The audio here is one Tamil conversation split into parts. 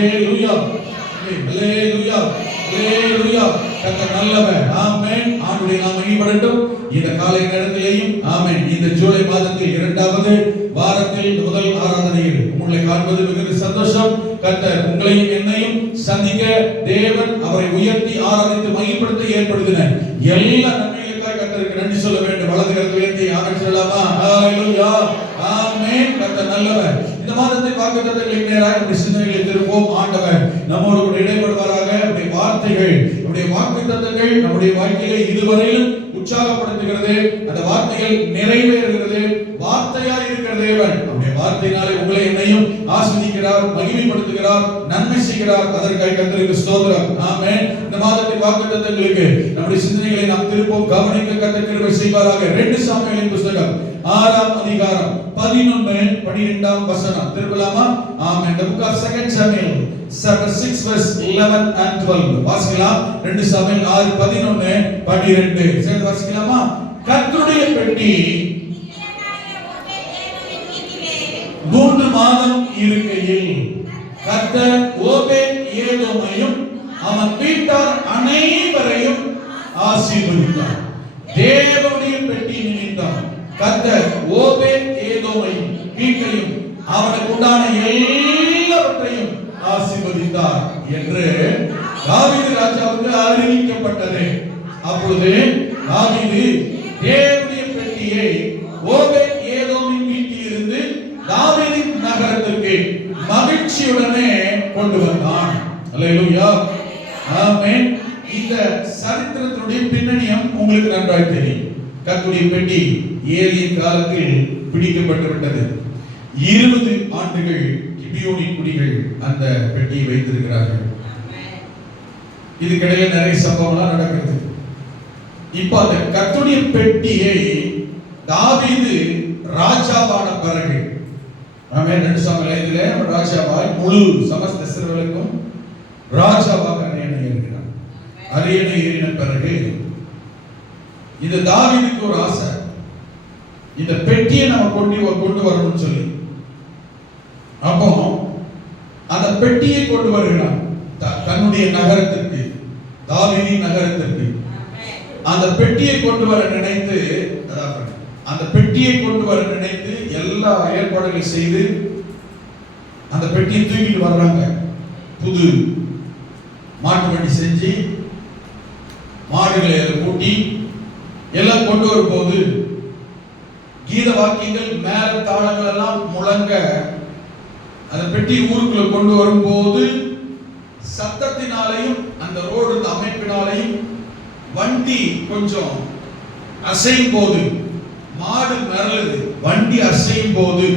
அல்லேலூயா, அல்லேலூயா, அல்லேலூயா. கர்த்தர் நல்லவர். ஆமென். ஆண்டவருடைய நாமம் மகிமைப்படட்டும். இந்த காலை நேரத்திலேயும் ஆமென். இந்த ஜூலை மாதத்தில் 2வது வாரத்தில் முதல் ஆராதனையில் உங்களை காண்பது மிகுந்த சந்தோஷம். கர்த்தர் உங்களையும் என்னையும் சந்திக்க தேவன் அவரை உயர்த்தி ஆராதித்து மகிமைப்படுத்த ஏற்படுத்தின எல்லா நன்மைகளுக்காக கர்த்தருக்கு நன்றி சொல்ல வேண்டும். வலது கரத்தை உயர்த்தி ஆமென் சொல்லலாமா? ஹalleluya, ஆமென். கர்த்தர் நல்லவர். இந்த மாதத்தை வாக்குத்தத்தங்களுக்கு நேராக நம்முடைய சிந்தனைகளை திருப்போம். ஆண்டவர் நம்மோடு கூட இடைப்படுவாராக. நம்முடைய வார்த்தைகள், நம்முடைய வாக்குத்தத்தங்கள் நம்முடைய வாழ்க்கையை இதுவரையிலும் உற்சாகப்படுத்துகிறது. அந்த வார்த்தைகள் நிறைவேறுகிறது. வார்த்தையாய் இருக்கிற தேவன் நம்முடைய வார்த்தையினாலே உங்களை என்னையும் ஆசீர்வதிக்கிறார், மகிமைப்படுத்துகிறார், நன்மை செய்கிறார். அதற்காக கர்த்தருக்கு ஸ்தோத்திரம். ஆமென். இந்த மாதத்தின் வாக்குத்தத்தங்களுக்கு நம்முடைய சிந்தனைகளை நாம் திருப்போம். கவனிக்க கர்த்தர் கிருபை செய்வாராக. 2 சாமுவேலின் புத்தகம் 6ஆம் அதிகாரம் 11-12 வசனம் திருப்பலாமா? ஆமென். The book of 2 Samuel chapter 6 verse 11 and 12 வாசிக்கலாம். 2 சாமுவேல் 6:11-12 சேர்ந்து வாசிக்கலாமா? கர்த்தருடைய பெட்டி 3 மாதம் இருக்கையில் கர்த்தர் ஓபேத் ஏதோமையும் அவன் வீட்டார் அனைவரையும் ஆசீர்வதித்தார். தேவனுடைய பெட்டி நிமித்தம் கர்த்தர் ஓபேத் ஏதோமையும் வீட்டையும் அவனுக்கு உண்டான எல்லாவற்றையும் ஆசீர்வதித்தார் என்று தாவீது ராஜாவுக்கு அறிவிக்கப்பட்டது. அப்பொழுது தாவீது தேவனுடைய பெட்டியை ஓபேத் ஏதோமின் வீட்டிலிருந்து தாவீதின் நகரத்திற்கு மகிழ்ச்சியுடனே கொண்டு வந்தான். அல்லேலூயா, ஆமென். இந்த சரித்திரத்தினுடைய பின்னணியம் உங்களுக்கு நன்றாய் தெரியும். கர்த்தருடைய பெட்டி ஏலியின் காலத்தில் பிடிக்கப்பட்டு விட்டது. 20 ஆண்டுகள் கிபியோனின் குடிகள் அந்த பெட்டியை வைத்திருக்கிறார்கள். இதுக்கிடையே நிறைய சம்பவம்லாம் நடக்கிறது. இப்ப அந்த கர்த்தருடைய பெட்டியை தாவீது ராஜாவான பிறகு, ஆமென், 2 சாமுவேலிலே ராஜாவாய் முழு சமஸ்த இஸ்ரவேலுக்கும் ராஜாவாக அரியணை ஏறின பிறகு இந்த தாவீதுக்கு ஒரு ஆசை, இந்த பெட்டியை நம்ம கொண்டு வரணும்னு சொல்லி. அப்போ அந்த பெட்டியை கொண்டு வருகிறான் தன்னுடைய நகரத்திற்கு, தாவீதின் நகரத்திற்கு. அந்த பெட்டியை கொண்டு வர நினைத்து எல்லா ஏற்பாடுகள் செய்து அந்த பெட்டியை தூக்கிட்டு வர்றாங்க. புது மாட்டு வண்டி செஞ்சு மாடுகளை பூட்டி எல்லாம் கொண்டு வரும்போது கீத வாக்கியங்கள் மேல தாளங்கள் எல்லாம் முழங்க அந்த பெட்டி ஊருக்குள்ள கொண்டு வரும்போது சத்தத்தினாலையும் அந்த ரோடு அமைப்பினாலையும் வண்டி கொஞ்சம் அசையும் போது, மாடு மிரளுது, வண்டி அசையும் போது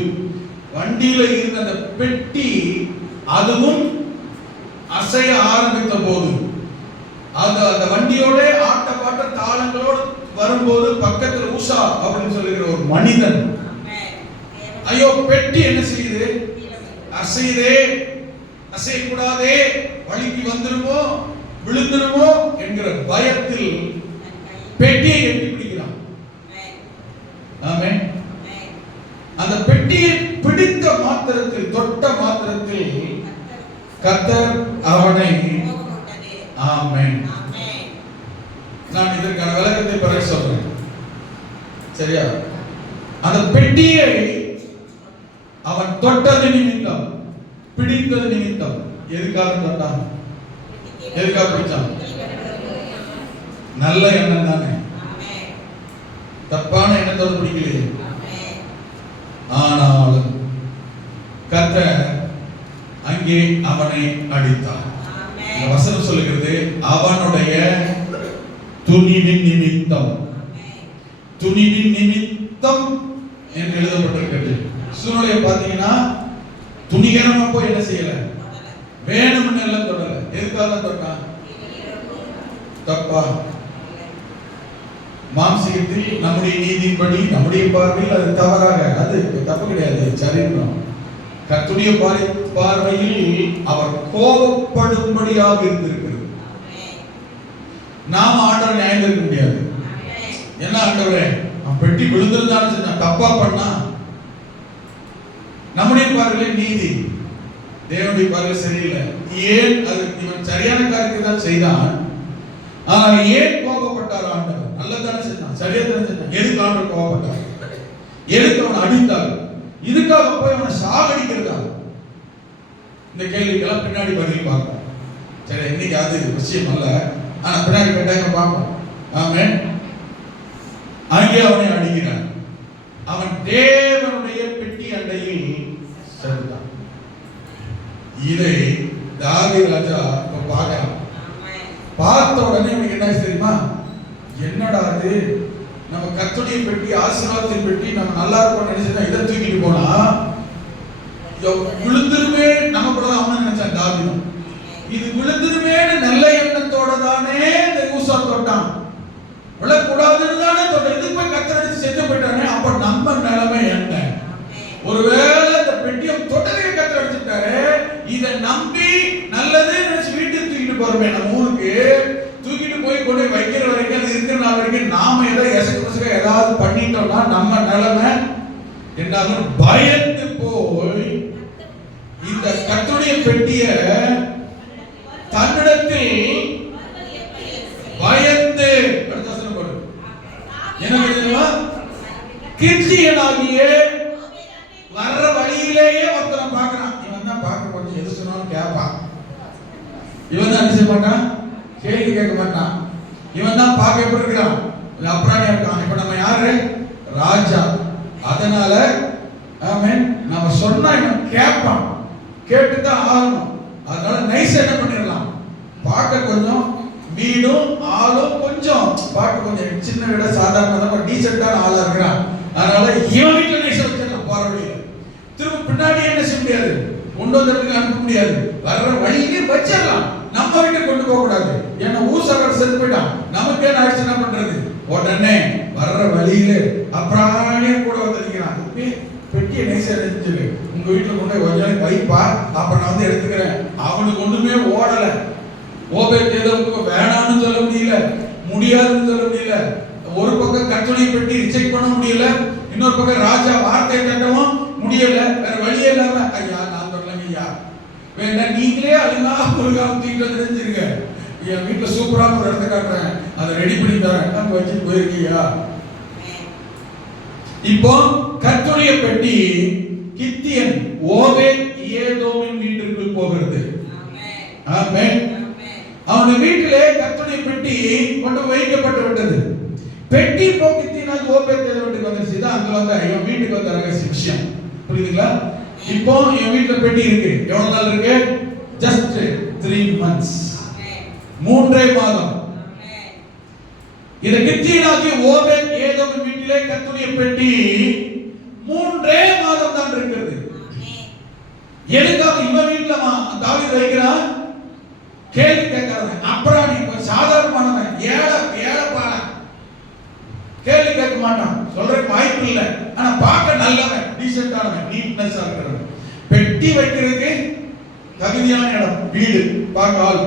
வண்டியில இருந்த அந்த பெட்டி அதுவும் அசைய ஆரம்பித்த போது அந்த வண்டியோட ஆட்ட பாட்ட தாளங்களோடு வரும்போது பக்கத்துல ஊசா அப்படின்னு சொல்லுகிற ஒரு மனிதன், ஐயோ பெட்டி என்ன செய்யுது, அசையுதே, அசையக்கூடாதே, வழிக்கு வந்துருமோ விழுந்துருமோ என்கிற பயத்தில் பெட்டியை எட்டி பிடிக்கிறான். ஆமென். அந்த பெட்டியை பிடித்த மாத்திரத்தில், தொட்ட மாத்திரத்தில் கர்த்தர் அவனை, ஆமென். நான் இதற்கான விளக்கத்தை பிறகு சொல்றேன், சரியா? அந்த பெட்டியை அவன் தொட்டது நிமித்தம், பிடித்தது நிமித்தம், எதுக்காக தொட்டான், எதுக்காக பிடிச்சான்? நல்ல எண்ணம் தானே, தப்பான எண்ணத்தோடு பிடிக்கலையே. ஆனாலும் கர்த்தர் அங்கே அவனை அடித்தான். இந்த வசனம் சொல்லுகிறது, அவனுடைய துணிவின் நிமித்தம், துணிவின் நிமித்தம் என்று எழுதப்பட்டிருக்கிறது. சூழ்நிலையை பார்த்தீங்கன்னா துணிகரமா போய் என்ன செய்யல, வேணும்னு எல்லாம் தொடர. எதுக்காக தொட்டான்? தப்பா? மாம்சத்தில் நம்முடைய நீதியின்படி, நம்முடைய பார்வையில் அது தவறாக, அது தப்பு கிடையாது, சரிதான். கர்த்தருடைய பார்வையில் அவர் கோபப்படும்படியாக இருந்திருக்கிறது. நாம ஆண்டவரை நியாயம் இருக்க முடியாது. என்ன ஆண்டவரே, அவன் பெட்டி விழுந்திருந்தாலும் சரி, தப்பா பண்ணா நம்முடைய பார்வையில் நீதி, தேவனுடைய பார்வை சரியில்லை. ஏன்? அது இவன் சரியான காரியத்தை தான் செய்தான். ஆனால் ஏன் கோபப்பட்டார் ஆண்டவர்? நல்லதானே செஞ்சான், சரியா தானே செஞ்சான். எதுக்கு ஆண்டவர் கோபப்பட்டார்? எதுக்கு அவனை அடித்தார்? இதுக்காக போய் அவனை சாகடிக்கிறதா? இந்த கேள்விக்கெல்லாம் பின்னாடி பதில் பார்ப்போம். சரி, இன்னைக்கு அது விஷயம் அல்ல, ஆனா பின்னாடி கட்டாயம் பார்ப்போம். ஆமென். அங்கே அவனை அடிக்கிறான். அவன் தேவனுடைய பெட்டி அண்டையில் சென்றான். இதை தாவீது ராஜா பார்க்கிறான். பார்த்த உடனே அவனுக்கு என்ன தெரியுமா? என்னடா அது, நம்ம கர்த்தருடைய பெட்டி, ஆசீர்வாதத்தின் பெட்டி, நம்ம நல்லா இருப்போம் நினைச்சா இதை தூக்கிட்டு போனா விழுந்துருமே. நமக்கு அவன் நினைச்சான் தாவீது, இது விழுந்துருமேன்னு நல்ல எண்ணத்தோட தானே இந்த ஊசா தொட்டான். விழக்கூடாதுன்னு தானே தொட்டான். இது போய் கத்தரடிச்சு செத்து போயிட்டானே. அப்ப நம்ம நிலைமை என்ன? ஒருவேளை இந்த பெட்டியை தொடவே கத்தரடிச்சுட்டாரு, இதை நம்பி நல்லதே நினைச்சு வீட்டுக்கு தூக்கிட்டு போறோமே, நம்ம ஊருக்கு தூக்கிட்டு போய் கொண்டு வைக்கிற வரைக்கும், அது இருக்கிற நாள் வரைக்கும் நாம ஏதாவது ஏதாவது பண்ணிட்டோம்னா நம்ம நிலைமை என்ன? பயந்து போய் இந்த கர்த்தருடைய பெட்டிய தன்னிடத்தில் பயந்து கிருத்தியனாகிய வர்ற வழியிலேயே ஒருத்தனை பார்க்கிறான். இவன் தான் பார்க்க கொஞ்சம் எது சொன்னாலும் கேட்பான். இவன் தான் என்ன செய்ய மாட்டான், கேள்வி கேட்க மாட்டான். இவன் தான் பார்க்க எப்படி இருக்கிறான், அப்புறானே இருக்கான். இப்ப நம்ம யாரு? ராஜா. அதனால ஆமென், நம்ம சொன்னா இவன் கேட்பான், கேட்டுதான் ஆகணும். அதனால நைஸ் என்ன பண்ணிடலாம், பார்க்க கொஞ்சம் வீடும் ஆளும் கொஞ்சம் பார்க்க கொஞ்சம் சின்ன விட சாதாரண டீசென்டான ஆளா இருக்கிறான். அதனால இவன் வீட்டுல நைஸா வச்சிடலாம். போற வழியில திரும்ப பின்னாடி என்ன செய்ய முடியாது, கொண்டு வந்ததுக்கு அனுப்ப முடியாது. வர்ற வழியிலே வச்சிடலாம். நம்ம வீட்டுக்கு கொண்டு போக கூடாது. ஏன்னா ஊசகர் செத்து போயிட்டான், நமக்கு என்ன ஆயிடுச்சு, என்ன பண்றது? உடனே வர்ற வழியில அப்புறானே கூட வந்துருக்கிறான். பெட்டியை நைஸா எடுத்துட்டு உங்க வீட்டுல கொண்டு போய் கொஞ்சம் வைப்பா, அப்ப நான் வந்து எடுத்துக்கிறேன். அவனுக்கு ஒண்ணுமே ஓடல. ஓபேத் ஏதோவுக்கு வேணாம்னு சொல்ல முடியல, முடியாதுன்னு சொல்ல முடியல. ஒரு பக்கம் கர்த்தருடைய பெட்டி ரிஜெக்ட் பண்ண முடியல, இன்னொரு பக்கம் ராஜா வார்த்தை கட்டவும் முடியல. வேற வழியே இல்லாம ஐயா நான் சொல்லலைங்க ஐயா, வேண்டாம் நீங்களே அழுங்கா முருகாம தூக்கிட்டு வந்து தெரிஞ்சிருங்க, என் வீட்டுல சூப்பரான ஒரு இடத்த காட்டுறேன், அதை ரெடி பண்ணி தரேன், நம்ம வச்சுட்டு போயிருக்கீயா. இப்போ கர்த்தருடைய பெட்டி கித்தியன் ஓபேத் ஏதோமின் வீட்டிற்குள் போகிறது. ஆமென். அவனுடைய வீட்டிலே கர்த்தருடைய பெட்டி கொண்டு வைக்கப்பட்டு விட்டது. பெட்டி போக்கித்தினால் ஓபேத் வீட்டுக்கு வந்துருச்சு. தான் அங்க வந்த இவன் வீட்டுக்கு வந்த ரகசிய விஷயம் புரியுதுங்களா? இப்போ இவன் வீட்டுல பெட்டி இருக்கு. எவ்வளவு நாள் இருக்கு? Just 3 months. 3 மாதம். இத கித்தியனாகி ஓபேத் ஏதோமின் வீட்டிலே கர்த்தருடைய பெட்டி 3 மாதம் தான் இருக்கிறது. எதுக்காக இவன் வீட்டுல தாவீது வைக்கிறான்? கேள்வி கேட்காதவன், அப்புறம் நீ சாதாரணமானவன், ஏழப்பான கேள்வி கேட்க மாட்டான், சொல்றதுக்கு வாய்ப்பு இல்லை. ஆனா பார்க்க நல்லவன், டீசென்டானவன், நீட்னஸா இருக்கிறவன். பெட்டி வைக்கிறதுக்கு தகுதியான இடம் வீடு, பார்க்க ஆள்.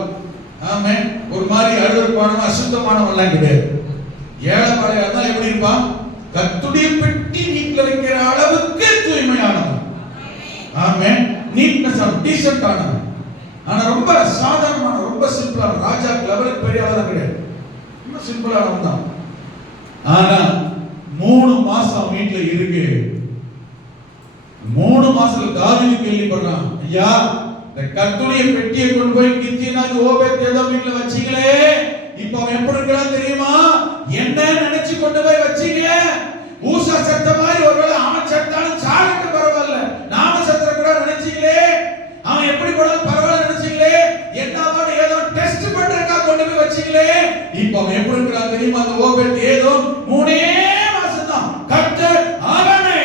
ஆமென். ஒரு மாதிரி அழுவற்பானவன் அசுத்தமானவன்லாம் கிடையாது. ஏழப்பாளையா இருந்தால் எப்படி இருப்பான்? கர்த்தருடைய பெட்டி வீட்டுல வைக்கிற அளவுக்கு தூய்மையானவன். ஆமென். நீட்னஸ், டீசென்டானவன். ஆனா ரொம்ப சாதாரணமான, ரொம்ப சிம்பிளான, ராஜா லெவலுக்கு பெரிய ஆளா கிடையாது, ரொம்ப சிம்பிளானவன் தான். ஆனா 3 மாசம் வீட்டுல இருக்கு. 3 மாசத்துல தாவீது கேள்விப்படுறான், ஐயா இந்த கர்த்தருடைய பெட்டியை கொண்டு போய் கித்தியனாகி ஓபேத் ஏதோம் வீட்டுல வச்சீங்களே, இப்ப அவன் எப்படி இருக்கிறான் தெரியுமா? என்ன நினைச்சு கொண்டு போய் வச்சீங்க? ஊசா செத்த மாதிரி ஒருவேளை அவன் செத்தாலும் சாகட்டு பரவாயில்ல, நாம செத்துற கூட நினைச்சீங்களே, அவன் எப்படி கூட பரவாயில்ல நினைச்சீங்களே, என்னவோட ஏதோ டெஸ்ட் பண்றதுக்காக கொண்டு போய் வச்சீங்களே, இப்ப அவன் எப்படி இருக்கிறான் தெரியுமா? அந்த ஓபேத் ஏதோம் 3 மாசம் தான் கர்த்தர் அவனை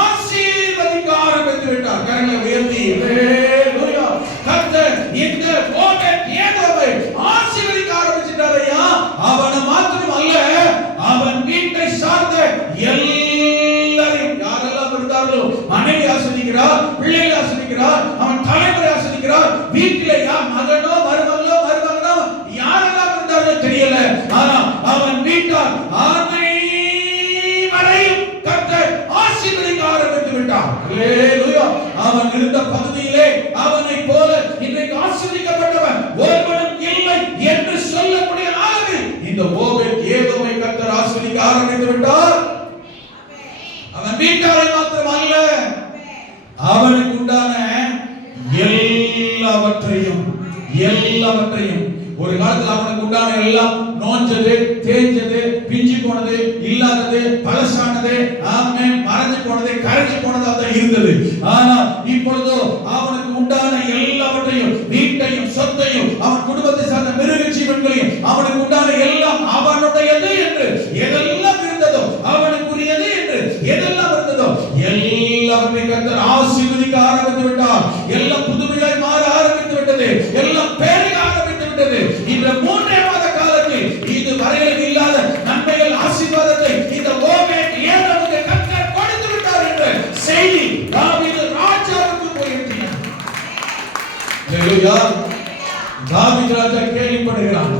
ஆசீர்வதிக்க ஆரம்பித்து விட்டார். கரங்களை உயர்த்தி ஹalleluya. கர்த்தர் இந்த ஓபேத் ஏதோமை ஆசீர்வதிக்க ஆரம்பிச்சிட்டார். ஐயா அவனை மாத்திரம் அல்ல, அவன் வீட்டை சார்ந்த எல்லாரையும் யாரெல்லாம் இருந்தார்களோ மனைவி ஆசீர்வதிக்கிறார், பிள்ளைகளை ஆசீர்வதிக்கிறார், அவன் தலைமுறை ஆசீர்வதிக்கிறார். வீட்டிலே யார் மகனோ மருமகளோ மருமகனோ யாரெல்லாம் இருந்தார்களோ தெரியல, ஆனா அவன் வீட்டார் அனைவரையும் கர்த்தர் ஆசீர்வதிக்க ஆரம்பித்து விட்டார். ஹalleluya. அவன் இருந்த பகுதியிலே அவனை எல்லாவற்றையும் ஒரு காலத்துல அவனுக்கு உண்டான எல்லாம் நோஞ்சது, தேஞ்சது, பிஞ்சு போனது, இல்லாதது, பழசானது, ஆமென், மறைஞ்சு போனது, கரைஞ்சு போனதா தான் இருந்தது. ஆனா இப்பொழுதோ அவனுக்கு உண்டான எல்லாவற்றையும், வீட்டையும், சொத்தையும், அவன் குடும்பத்தை சார்ந்த மிருக ஜீவன்களையும், அவனுக்கு உண்டான எல்லாம் அவனுடையது என்று எதெல்லாம் இருந்ததோ, அவனுக்குரியது என்று எதெல்லாம் இருந்ததோ எல்லாவற்றையும் கர்த்தர் ஆசீர்வதிக்க ஆரம்பித்து விட்டார். எல்லாம் புதுமையாய் மாற ஆரம்பித்து விட்டது. எல்லாம் பெருக ஆரம்பித்து விட்டது. இந்த 3 மாத காலத்தில் இது வரையில் இல்லாத நன்மைகள், ஆசீர்வாதத்தை இந்த ஓபேத் ஏதோமுக்கு கர்த்தர் கொடுத்து விட்டார் என்ற செய்தி தாவீது ராஜாவுக்கு போயிடுச்சு. ஹalleluya. தாவீது ராஜா கேள்விப்படுகிறான்.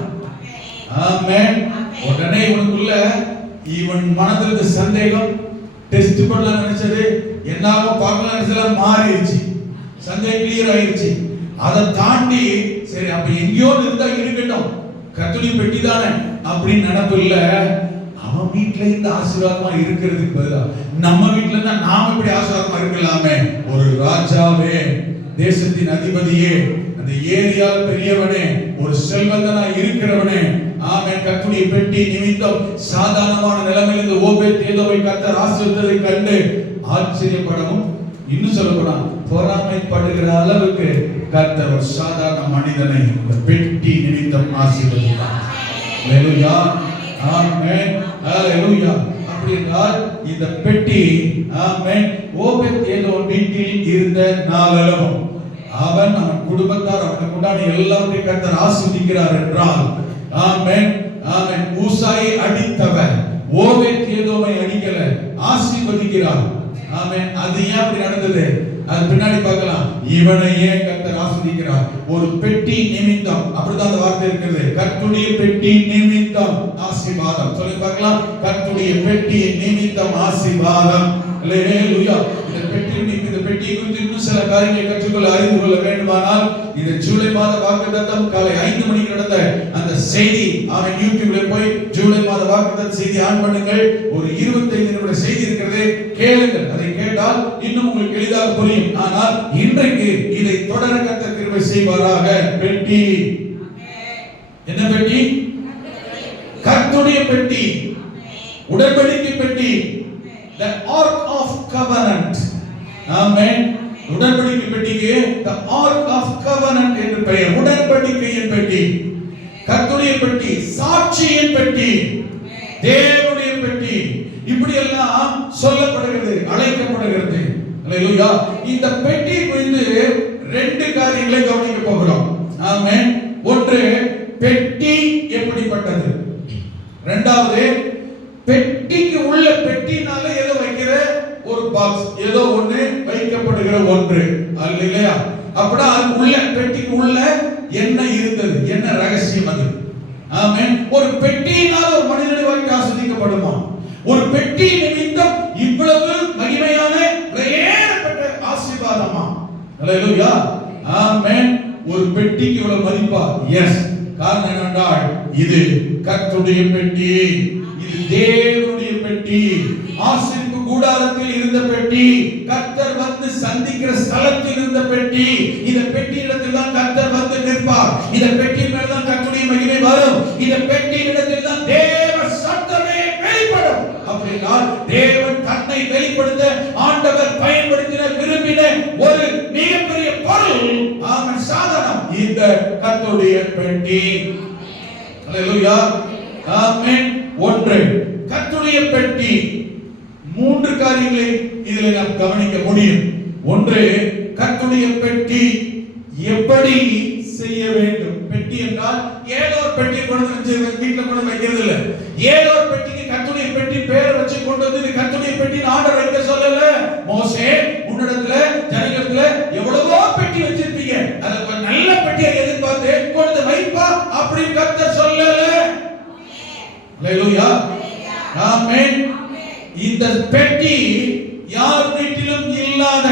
ஆமென். உடனே இவனுக்குள்ள இவன் மனதில் சந்தேகம், டெஸ்ட் பண்ணலாம் நினைச்சது என்னாவோ பார்க்கலாம் நினைச்சது மாறிடுச்சு. சந்தேகம் கிளியர் ஆயிடுச்சு. அதை தாண்டி சரி அப்ப எங்கேயோ இருந்தா இருக்கட்டும், கர்த்தருடைய பெட்டி தானே அப்படின்னு நினைப்பு இல்ல. அவன் வீட்டுல இந்த ஆசீர்வாதமா இருக்கிறதுக்கு பதிலா நம்ம வீட்டுல இருந்தா நாம இப்படி ஆசீர்வாதமா இருக்கலாமே. ஒரு ராஜாவே, தேசத்தின் அதிபதியே, அந்த ஏரியால பெரியவனே, ஒரு செல்வந்தனா இருக்கிறவனே, ஆமென், கர்த்தருடைய பெட்டி நிமித்தம் சாதாரணமான நிலைமையிலிருந்து ஓபேத் ஏதோமை கர்த்தர் ஆசீர்வதித்ததை கண்டு ஆச்சரியப்படவும், இன்னும் சொல்லப்போனா பொறாமைப்படுகிற அளவுக்கு கர்த்தர் ஒரு சாதாரண மனிதனை இந்த பெட்டி நிமித்தம் ஆசீர்வதித்தார். ஹalleluya. ஆமென். ஹalleluya. அப்படினால் இந்த பெட்டி, ஆமென், ஓபேத் ஏதோம் வீட்டில் இருந்த நாளளவும் அவன் குடும்பத்தார் அவனுக்கு உண்டான எல்லாவற்றையும் கர்த்தர் ஆசீர்வதிக்கிறார் என்றால், ஆமென், ஆமென், ஊசாயை அடித்தவன் ஓபேத் ஏதோமை அடிக்கல, ஆசீர்வதிக்கிறார். ஆமென். அது ஏன் அப்படி நடந்தது? அது பின்னாடி பார்க்கலாம். இவனை ஏன் கர்த்தர் ஆசீர்வதிக்கிறார்? ஒரு பெட்டி நிமித்தம். அப்படிதான் அந்த வார்த்தை இருக்கிறது. கர்த்தருடைய பெட்டி நிமித்தம் ஆசீர்வாதம். சொல்லி பார்க்கலாம். கர்த்தருடைய பெட்டி நிமித்தம் ஆசீர்வாதம். ஹalleluya. இந்த பெட்டியை குறித்து இன்னும் சில காரியங்களை கற்றுக்கொள்ள, அறிந்து கொள்ள வேண்டுமானால் இந்த ஜூலை மாத வாக்குத்தத்தம் காலை 5 மணிக்கு நடந்த அந்த செய்தி, அவன் யூடியூப்ல போய் ஜூலை மாத வாக்குத்தத்த செய்தி ஆன் பண்ணுங்கள். ஒரு 25 நிமிட செய்தி இருக்கிறது, கேளுங்கள். அதை கேட்டால் இன்னும் உங்களுக்கு எளிதாக புரியும். ஆனால் இன்றைக்கு இதை தொடர கர்த்தர் கிருபை செய்வாராக. பெட்டி, என்ன பெட்டி? கர்த்தருடைய பெட்டி, உடன்படிக்கை பெட்டி, the ark of covenant. ஆமென். உடன்படிக்கை பெட்டிக்கு the ark of covenant என்று பெயர். உடன்படிக்கையின் பெட்டி, கர்த்தருடைய பெட்டி, சாட்சியின் பெட்டி, தேவனுடைய பெட்டி, இப்படி எல்லாம் சொல்லப்படுகிறது, அழைக்கப்படுகிறது. ஹalleluya. இந்த பெட்டி குறித்து 2 காரியங்களை கவனிக்க போகிறோம். ஆமென். ஒன்று, பெட்டி எப்படிப்பட்டது. இரண்டாவது, பெட்டிக்கு உள்ள, பெட்டினால ஏதோ வைக்கிற ஒரு பாக்ஸ், ஏதோ ஒண்ணு வைக்கப்படுகிற ஒன்று இல்லையா? அப்படா அது உள்ள, பெட்டிக்கு உள்ள என்ன இருந்தது, என்ன ரகசியம் அது? ஆமென். ஒரு பெட்டியினால ஒரு மனிதனை வாழ்க்கை ஆசீர்வதிக்கப்படுமா? ஒரு பெட்டி நிமித்தம் இவ்வளவு மகிமையான ஏகப்பட்ட ஆசீர்வாதமா? ஹalleluya. ஆமென். ஒரு பெட்டிக்கு இவ்வளவு மதிப்பா? எஸ். காரணம் என்னென்றால் இது கர்த்தருடைய பெட்டி, இது தேவனுடைய பெட்டி, ஆசீர்வாத கூடாரத்தில் இருந்த பெட்டி, கர்த்தர் வந்து சந்திக்கிற ஸ்தலத்தில் இருந்த பெட்டி. இந்த பெட்டியிடத்தில் தான் கர்த்தர் வந்து நிற்பார். இந்த பெட்டியின் மேல் தான் கர்த்தருடைய மகிமை வரும். இந்த பெட்டியிடத்தில் தான் தேவ சத்தமே வெளிப்படும். அப்படினால் தேவன் தன்னை வெளிப்படுத்த ஆண்டவர் பயன்படுத்தின, விரும்பின ஒரு மிகப்பெரிய பொருள், ஆமென், சாதனம் இந்த கர்த்தருடைய பெட்டி. ஹalleluya. ஆமென். ஒன்று, கர்த்தருடைய பெட்டி. 3 காரியங்களை இதில் நாம் கவனிக்க முடியும். ஒன்று, கர்த்தருடைய பெட்டி எப்படி செய்ய வேண்டும். பெட்டி என்றால் ஏதோ ஒரு பெட்டியை கொண்டு வந்து வீட்டுல கொண்டு வைக்கிறது இல்ல. ஏதோ ஒரு பெட்டிக்கு கர்த்தருடைய பெட்டி பேர் வச்சு கொண்டு வந்து இது கர்த்தருடைய பெட்டின்னு ஆர்டர் வைக்க சொல்லல. மோசே, உன்னிடத்துல ஜனங்களுக்கு எவ்வளவோ பெட்டி வச்சிருப்பீங்க, அதுல ஒரு நல்ல பெட்டியை எதிர்பார்த்து கொண்டு வைப்பா அப்படின்னு கர்த்தர் சொல்லல. ஹalleluya. ஆமென். இந்த பெட்டி யார் வீட்டிலும் இல்லாத,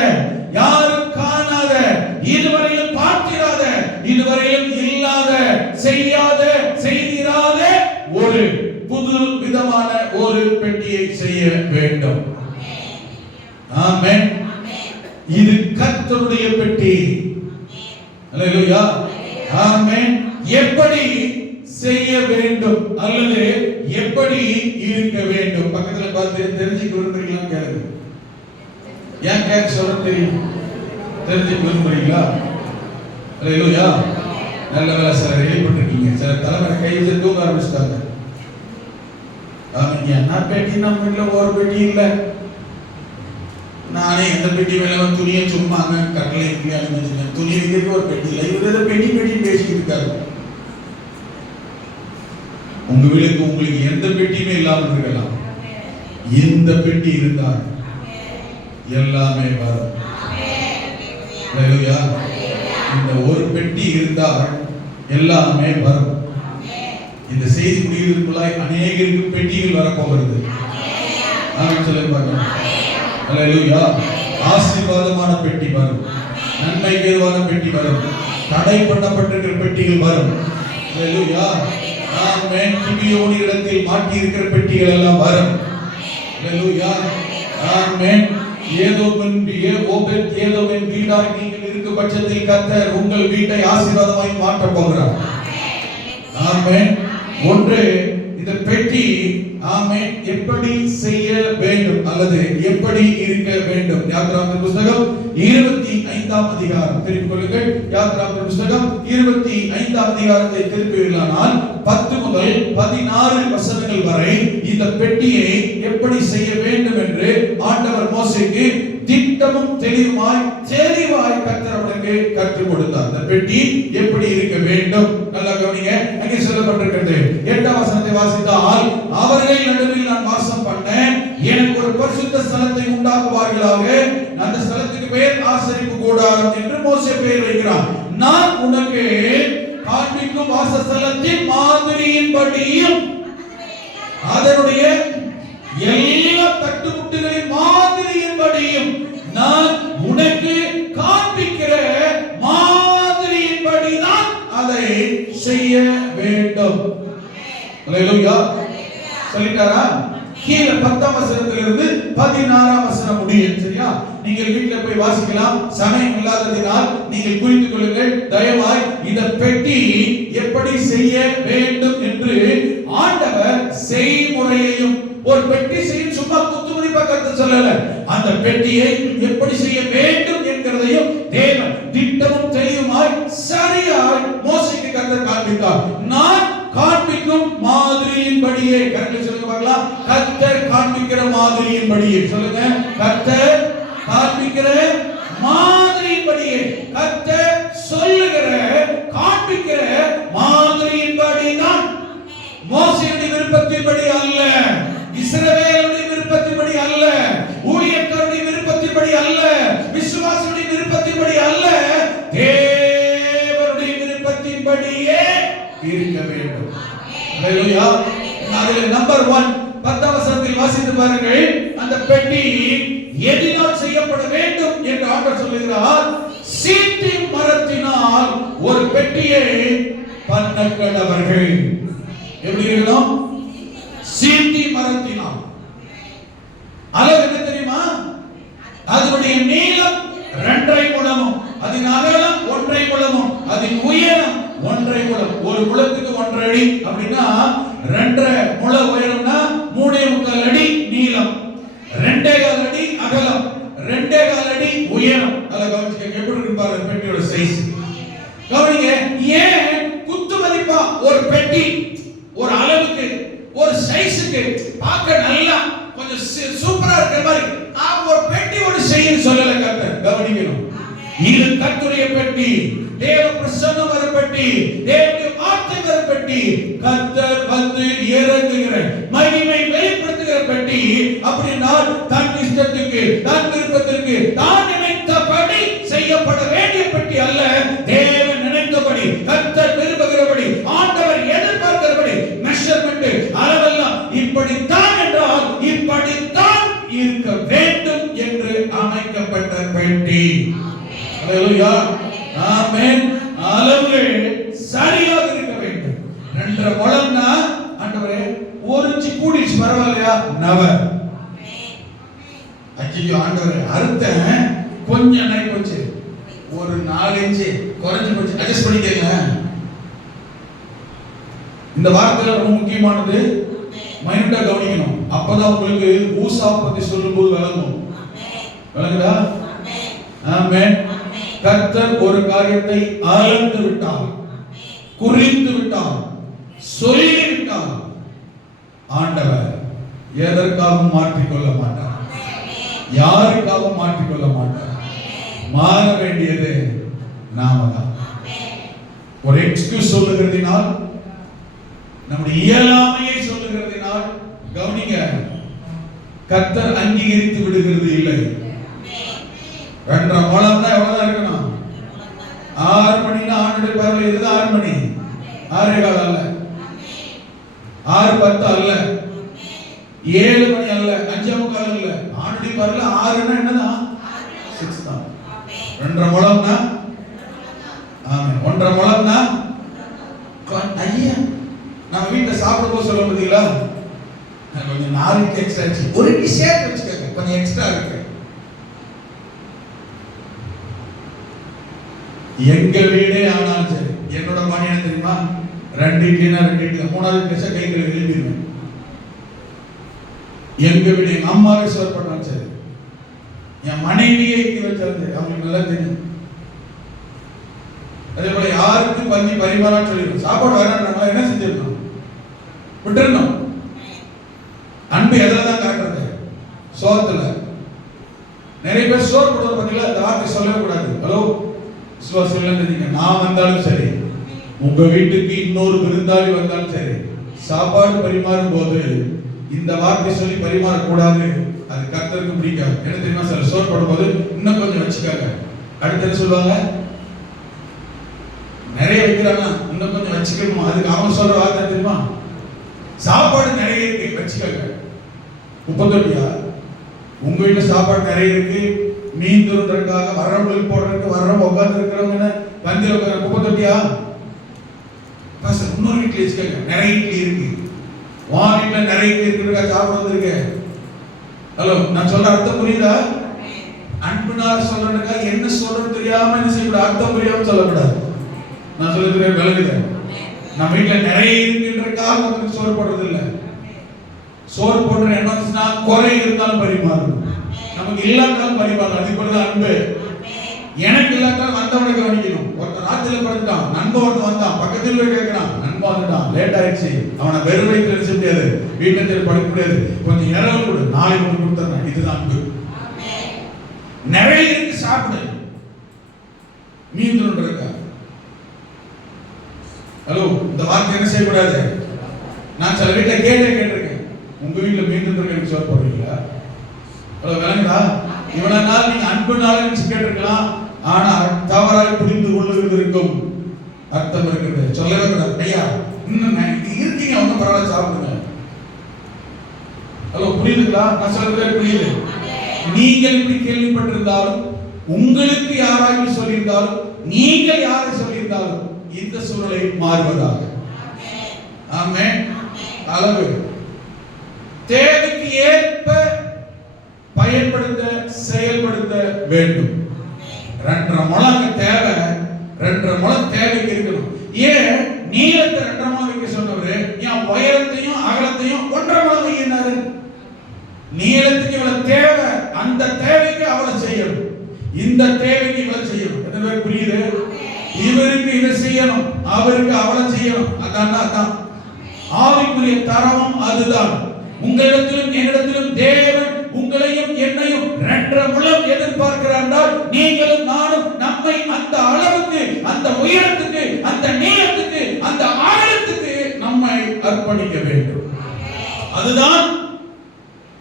யாரும் காணாத, இதுவரையிலும் பார்த்திராத, இதுவரையிலும் இல்லாத, செய்யாத, செய்திராத ஒரு புது விதமான ஒரு பெட்டியை செய்ய வேண்டும். ஆமென். இது கர்த்தருடைய பெட்டி. அல்லேலூயா. ஆமென். எப்படி செய்ய வேண்டும் அல்லது எப்படி இருக்க வேண்டும்? பக்கத்துல பார்த்து தெரிஞ்சுக்க விரும்புறீங்களா கேளுங்க. ஏன் கேட்க சொல்ல தெரியும்? தெரிஞ்சுக்க விரும்புறீங்களா? அல்லேலூயா. நல்ல வேலை சார், எழுப்பட்டிருக்கீங்க. சில தலைவரை கை வச்சு தூங்க ஆரம்பிச்சிட்டாங்க. என்ன பெட்டி நம்ம வீட்டில் ஒரு பெட்டி இல்லை. நானே எந்த பெட்டி மேல துணியை சும்மாங்க கட்டளை இருக்கு துணி வைக்கிறதுக்கு ஒரு பெட்டி இல்லை. இவர் பெட்டி பெட்டி பேசிக்கிட்டு இருக்காரு. உங்க வீட்டுக்கு உங்களுக்கு எந்த பெட்டியுமே இல்லாமல் இருக்கலாம். இந்த பெட்டி இருந்தால் எல்லாமே வரும். அல்லேலூயா. இந்த ஒரு பெட்டி இருந்தால் எல்லாமே வரும். இந்த செய்தி முடிவுக்குள்ளாய் அநேகருக்கு பெட்டிகள் வரப்போகிறது. ஆமென் சொல்லுங்க பார்க்கலாம். அல்லேலூயா. ஆசீர்வாதமான பெட்டி வரும். நன்மைக்கு ஏதுவான பெட்டி வரும். தடை பண்ணப்பட்டிருக்கிற பெட்டிகள் வரும். அல்லேலூயா. ஆமென். கிபியோனி இடத்தில் மாட்டி இருக்கிற பெட்டிகள் எல்லாம் வரும். அல்லேலூயா. ஆமென். ஏதோமின் வீடாய் நீங்கள் இருக்க பட்சத்தில் கர்த்தர் உங்கள் வீட்டை ஆசீர்வாதமாய் மாற்றப் போகிறார். ஆமென். ஒன்று, இந்த பெட்டி ஆமென் எப்படி செய்ய வேண்டும் அல்லது எப்படி இருக்க வேண்டும்? யாத்திராகம புத்தகம் 25ஆம் அதிகாரம் திருப்பிக் கொள்ளுங்கள். யாத்திராகம புத்தகம் 25ஆம் அதிகாரத்தை திருப்பினால் 10 முதல் 16 வசனங்கள் வரை இந்த பெட்டியை எப்படி செய்ய வேண்டும் என்று ஆண்டவர் மோசேக்கு திட்டமும் தெளிவாய் கர்த்தர் அவனுக்கு கற்றுக் கொடுத்தார். அந்த பெட்டி எப்படி இருக்க வேண்டும் நல்லா கவனிங்க. அங்கே சொல்லப்பட்டிருக்கிறது 8ஆம் வசனத்தை வாசித்தால், அவர்கள் நடுவில் நான் வாசம் பண்ணேன், எனக்கு ஒரு பரிசுத்த ஸ்தலத்தை உண்டாக்குவார்களாக, அந்த ஸ்தலத்துக்கு பெயர் ஆசரிப்பு கூடாரம் என்று மோசே பெயர் வைக்கிறான். நான் உனக்கு காண்பிக்கும் வாசஸ்தலத்தின் மாதிரியின்படியும் அதனுடைய எல்லா தட்டுமுட்டுகளின் மாதிரியின்படியும் நான் உனக்கு காண்பிக்கிற மாதிரியின்படி தான் அதை செய்ய வேண்டும். அல்லேலூயா. சொல்லிட்டாரா? கீழே 10ஆம் வசனத்திலிருந்து 16ஆம் வசனம் முடியும். சரியா? நீங்கள் வீட்டில் போய் வாசிக்கலாம். சமயம் இல்லாததினால் நீங்கள் குறித்துக் கொள்ளுங்கள். தயவாய் இந்த பெட்டி எப்படி செய்ய வேண்டும் என்று ஆண்டவர் செய்முறையையும், ஒரு பெட்டி செய்யும் சும்மா குத்துமதிப்பா கருத்து சொல்லல, அந்த பெட்டியை எப்படி செய்ய வேண்டும் என்கிறதையும் தேவன் திட்டமும் தெளிவுமாய் சரியாய் மோசேக்கு கர்த்தர் காண்பித்தார். நான் காண்பிக்கும் மாதிரியின்படியே, கரெக்டா சொல்லுங்க பார்க்கலாம். கர்த்தர் காண்பிக்கிற மாதிரியின்படியே சொல்லுங்க. கர்த்தர் காண்பிக்கிற மாதிரியின்படியே, கர்த்தர் சொல்லுகிற காண்பிக்கிற மாதிரியின்படி தான். மோசேயுடைய விருப்பத்தின்படி அல்ல, இஸ்ரவேலுடைய விருப்பத்தின்படி அல்ல, ஊழியக்காரருடைய விருப்பத்தின்படி அல்ல, விசுவாசியுடைய விருப்பத்தின்படி அல்ல, தேவனுடைய விருப்பத்தின்படியே இருக்க வேண்டும். அல்லேலூயா. அதில் நம்பர் 1 10ஆம் வசனத்தில் வாசித்து பாருங்கள். அந்த பெட்டி எதினால் செய்யப்பட வேண்டும் என்று ஆண்டவர் சொல்லுகிறார். சீத்தி மரத்தினால் ஒரு பெட்டியை பண்ணக்கடவர்கள். எப்படி இருக்கணும்? சீத்தி மரத்தினால். அளவு என்ன தெரியுமா? அதனுடைய நீளம் 2.5 முழமும், அதன் அகலம் 1.5 முழமும், அதன் உயரம் 1.5 முழம். ஒரு முழத்துக்கு 1.5 அடி அப்படின்னா 2.5 முழ உயரம்னா 3.25 அடி நீளம், 2.25 அடி அகலம், 2.25 அடி உயரம். அத கவனிச்சுக்க. எப்படி இருக்கு பாருங்க பெட்டியோட சைஸ். கவனிங்க. ஏன் குத்து மதிப்பா ஒரு பெட்டி ஒரு அளவுக்கு ஒரு சைஸுக்கு பார்க்க நல்லா கொஞ்சம் சூப்பரா இருக்கிற மாதிரி ஒரு பெட்டியோட செய்யன்னு சொல்லல கர்த்தர். கவனிக்கணும். இது கர்த்தருடைய பெட்டி, தேவ பிரசன்னம் வர பெட்டி, தேவனுடைய வார்த்தை வர பெட்டி, கர்த்தர் வந்து இறங்குகிற மகிமை வெளிப்படுத்துகிற பெட்டி. அப்படின்னா தன் இஷ்டத்துக்கு தன் விருப்பத்திற்கு தான் நினைத்தபடி செய்யப்பட வேண்டிய பெட்டி அல்ல. தேவன் நினைத்தபடி, கர்த்தர் விரும்புகிறபடி, ஆண்டவர் எதிர்பார்க்கிறபடி மெஷர்மென்ட் அளவெல்லாம் இப்படித்தான் என்றால் இப்படித்தான் இருக்க வேண்டும் என்று அமைக்கப்பட்ட பெட்டி. அல்லேலூயா. ஆமென். அளவுகள் சரியாக இருக்க வேண்டும். 2.5 முழம்னா ஆண்டவரே 1 இன்ச் கூடிச்சு பரவாயில்லையா? நவர். ஐயோ ஆண்டவரே அறுத்தேன் கொஞ்சம் நை போச்சு, ஒரு 4 இன்ச் குறைஞ்சு போச்சு, அட்ஜஸ்ட் பண்ணிக்கங்க. இந்த வார்த்தை ரொம்ப முக்கியமானது, மைனூட்டா கவனிக்கணும். அப்பதான் உங்களுக்கு ஊசா பத்தி சொல்லும்போது விளங்கும். விளங்குதா? ஆமென். கர்த்தர் ஒரு காரியத்தை அளந்து விட்டார், குறித்து விட்டார், சொல்லி விட்டார். ஆண்டவர் எதற்காகவும் மாற்றிக்கொள்ள மாட்டார், யாருக்காகவும் மாற்றிக்கொள்ள மாட்டார். மாற வேண்டியது நாம தான். ஒரு எக்ஸ்கியூஸ் சொல்லுகிறதினால், நம்முடைய இயலாமையை சொல்லுகிறதினால், கவனிங்க, கர்த்தர் அங்கீகரித்து விடுகிறது இல்லை. 2.5 முழம் தான் எவ்வளவுதான் இருக்கணும்? 6 மணினா ஆண்டுடைய பார்வையில் இதுதான் 6 மணி, 6:15 அல்ல, 6:10 அல்ல, 7 மணி அல்ல, 5:45 அல்ல. ஆண்டுடைய பார்வையில் 6ன்னா என்னதான்? 6 தான். 2.5 முழம்னா, ஆமென், 1.5 முழம்னா, ஐயா நம்ம வீட்டுல சாப்பிடும் போது சொல்ல முடியல, கொஞ்சம் 4 எக்ஸ்ட்ரா ஆச்சு, ஒரு டிஷர்ட் வச்சுக்கோங்க, கொஞ்சம் எக்ஸ்ட்ரா இருக்கு. எங்க வீடே ஆனாலும் சரி, என்னோட மணி என்ன தெரியுமா? 2 இட்லினா 2 இட்லி, 3வது டிஷா கைகளை எழுதிடுவேன். எங்க வீடு எங்க அம்மாவே சர்வ் பண்ணாலும் சரி, என் மனைவியை இங்க வச்சாலும் சரி, அவங்களுக்கு நல்லா தெரியும். அதே போல யாருக்கு பந்தி பரிமாறான்னு சொல்லிடுவோம். சாப்பாடு வராங்களா என்ன செஞ்சிடணும்? விட்டுறணும். அன்பு எதில் தான் காட்டுறது? சோத்துல. நிறைய பேர் சோறு போடுறது பார்த்தீங்களா, இந்த வார்த்தை சொல்லவே கூடாது. ஹலோ விசுவாசிகள், நான் வந்தாலும் சரி, உங்க வீட்டுக்கு இன்னொரு விருந்தாளி வந்தாலும் சரி, சாப்பாடு பரிமாறும் போது இந்த வார்த்தை சொல்லி பரிமாறக்கூடாது. அது கர்த்தருக்கு பிடிக்காது. என்ன தெரியுமா? சில சோறு போடும்போது இன்னும் கொஞ்சம் வச்சுக்காங்க, அடுத்து என்ன சொல்லுவாங்க? நிறைய வைக்கிறாங்க, இன்னும் கொஞ்சம் வச்சுக்கணும். அதுக்கு அவங்க சொல்ற வார்த்தை தெரியுமா? சாப்பாடு நிறைய இருக்கு, வச்சுக்காங்க. 30 உங்க வீட்டுல சாப்பாடு நிறைய இருக்கு, மீன் துறதுக்காக வர்றவங்களுக்கு போடுறதுக்கு வர்றவங்க உட்கார்ந்து இருக்கிறவங்க பந்தியில் உட்கார 30 பாஸ்டர் இன்னொரு வீட்டுல வச்சுக்கோங்க, நிறைய இட்லி இருக்கு, உன் வீட்டுல நிறைய இட்லி இருக்கிறதுக்கா சாப்பிட வந்திருக்கு. ஹலோ, நான் சொல்ற அர்த்தம் புரியுதா? அன்புனால சொல்றதுக்கா என்ன சொல்றது தெரியாம என்ன செய்யக்கூடாது, அர்த்தம் புரியாம சொல்லக்கூடாது. நான் சொல்றது விளங்குது. நம்ம வீட்டுல நிறைய இருக்குன்றதுக்காக உங்களுக்கு சோறு போடுறது இல்லை. சோறு போடுற என்னன்னா குறை இருந்தாலும் பரிமாறணும், நமக்கு இல்லாட்டாலும் பரிமாறணும். அது போலதான் அன்பு. எனக்கு இல்லாட்டாலும் வந்தவனை கவனிக்கணும். ஒருத்தர் ராத்திரில படுத்துட்டான், நண்பன் ஒருத்தன் வந்தான், பக்கத்தில் போய் கேட்கிறான், நண்பன் வந்துட்டான், லேட் ஆயிடுச்சு, அவனை வெறும் வயிற்றுல இருக்க முடியாது, வீட்டுல படுக்க முடியாது, கொஞ்சம் இரவு கொடு, நாளைக்கு கொண்டு கொடுத்துறேன். இதுதான் அன்பு. நிறைய இருக்கு, சாப்பிடு, மீன் இருக்கா. ஹலோ, இந்த வார்த்தை என்ன செய்யக்கூடாது? நான் சில வீட்டுல கேட்டிருக்கேன், உங்க வீட்டுல மீன் எனக்கு சோறு போடுறீங்களா? விளங்குதா? இவ்வளவு நாள் நீங்க அன்புனால கேட்டிருக்கலாம், ஆனா தவறாக புரிந்து கொள்ளுகிறது இருக்கும், அர்த்தம் இருக்கிறது. சொல்லவே கூடாது. ஐயா இன்னும் இருக்கீங்க, ஒன்றும் பரவாயில்ல, சாப்பிடுங்க. ஹலோ, புரியுதுங்களா? நான் சொல்றது புரியுது? நீங்கள் இப்படி கேள்விப்பட்டிருந்தாலும், உங்களுக்கு யாராவது சொல்லியிருந்தாலும், நீங்கள் யாரை சொல்லியிருந்தாலும், இந்த சூழலை மாறுவதாக. ஆமென். அளவு தேவைக்கு ஏற்ப பயன்படுத்த செயல்படுத்த வேண்டும். 2.5 முழம் தேவை, 2.5 முழம் தேவைக்கு இருக்கணும். ஏன் நீளத்தை 2.5 முழம் வைக்க சொன்னவரு ஏன் உயரத்தையும் அகலத்தையும் 1.5 முழம் வைக்கிறாரு? நீளத்துக்கு இவ்வளவு தேவை, அந்த தேவைக்கு அவ்வளவு செய்யணும், இந்த தேவைக்கு இவ்வளவு செய்யணும். எத்தனை பேர் புரியுது? இவருக்கு இதை செய்யணும், அவருக்கு அவ்வளவு செய்யணும். அதான் ஆவிக்குரிய தரமும் அதுதான். உங்களிடத்திலும் என்னிடத்திலும் தேவன் உங்களையும் என்னையும் 2.5 முழம் எதிர்பார்க்கிறார். நீங்களும் நானும் நம்மை அந்த அளவுக்கு, அந்த உயரத்துக்கு, அந்த நீளத்துக்கு, அந்த ஆழத்துக்கு நம்மை அர்ப்பணிக்க வேண்டும். அதுதான்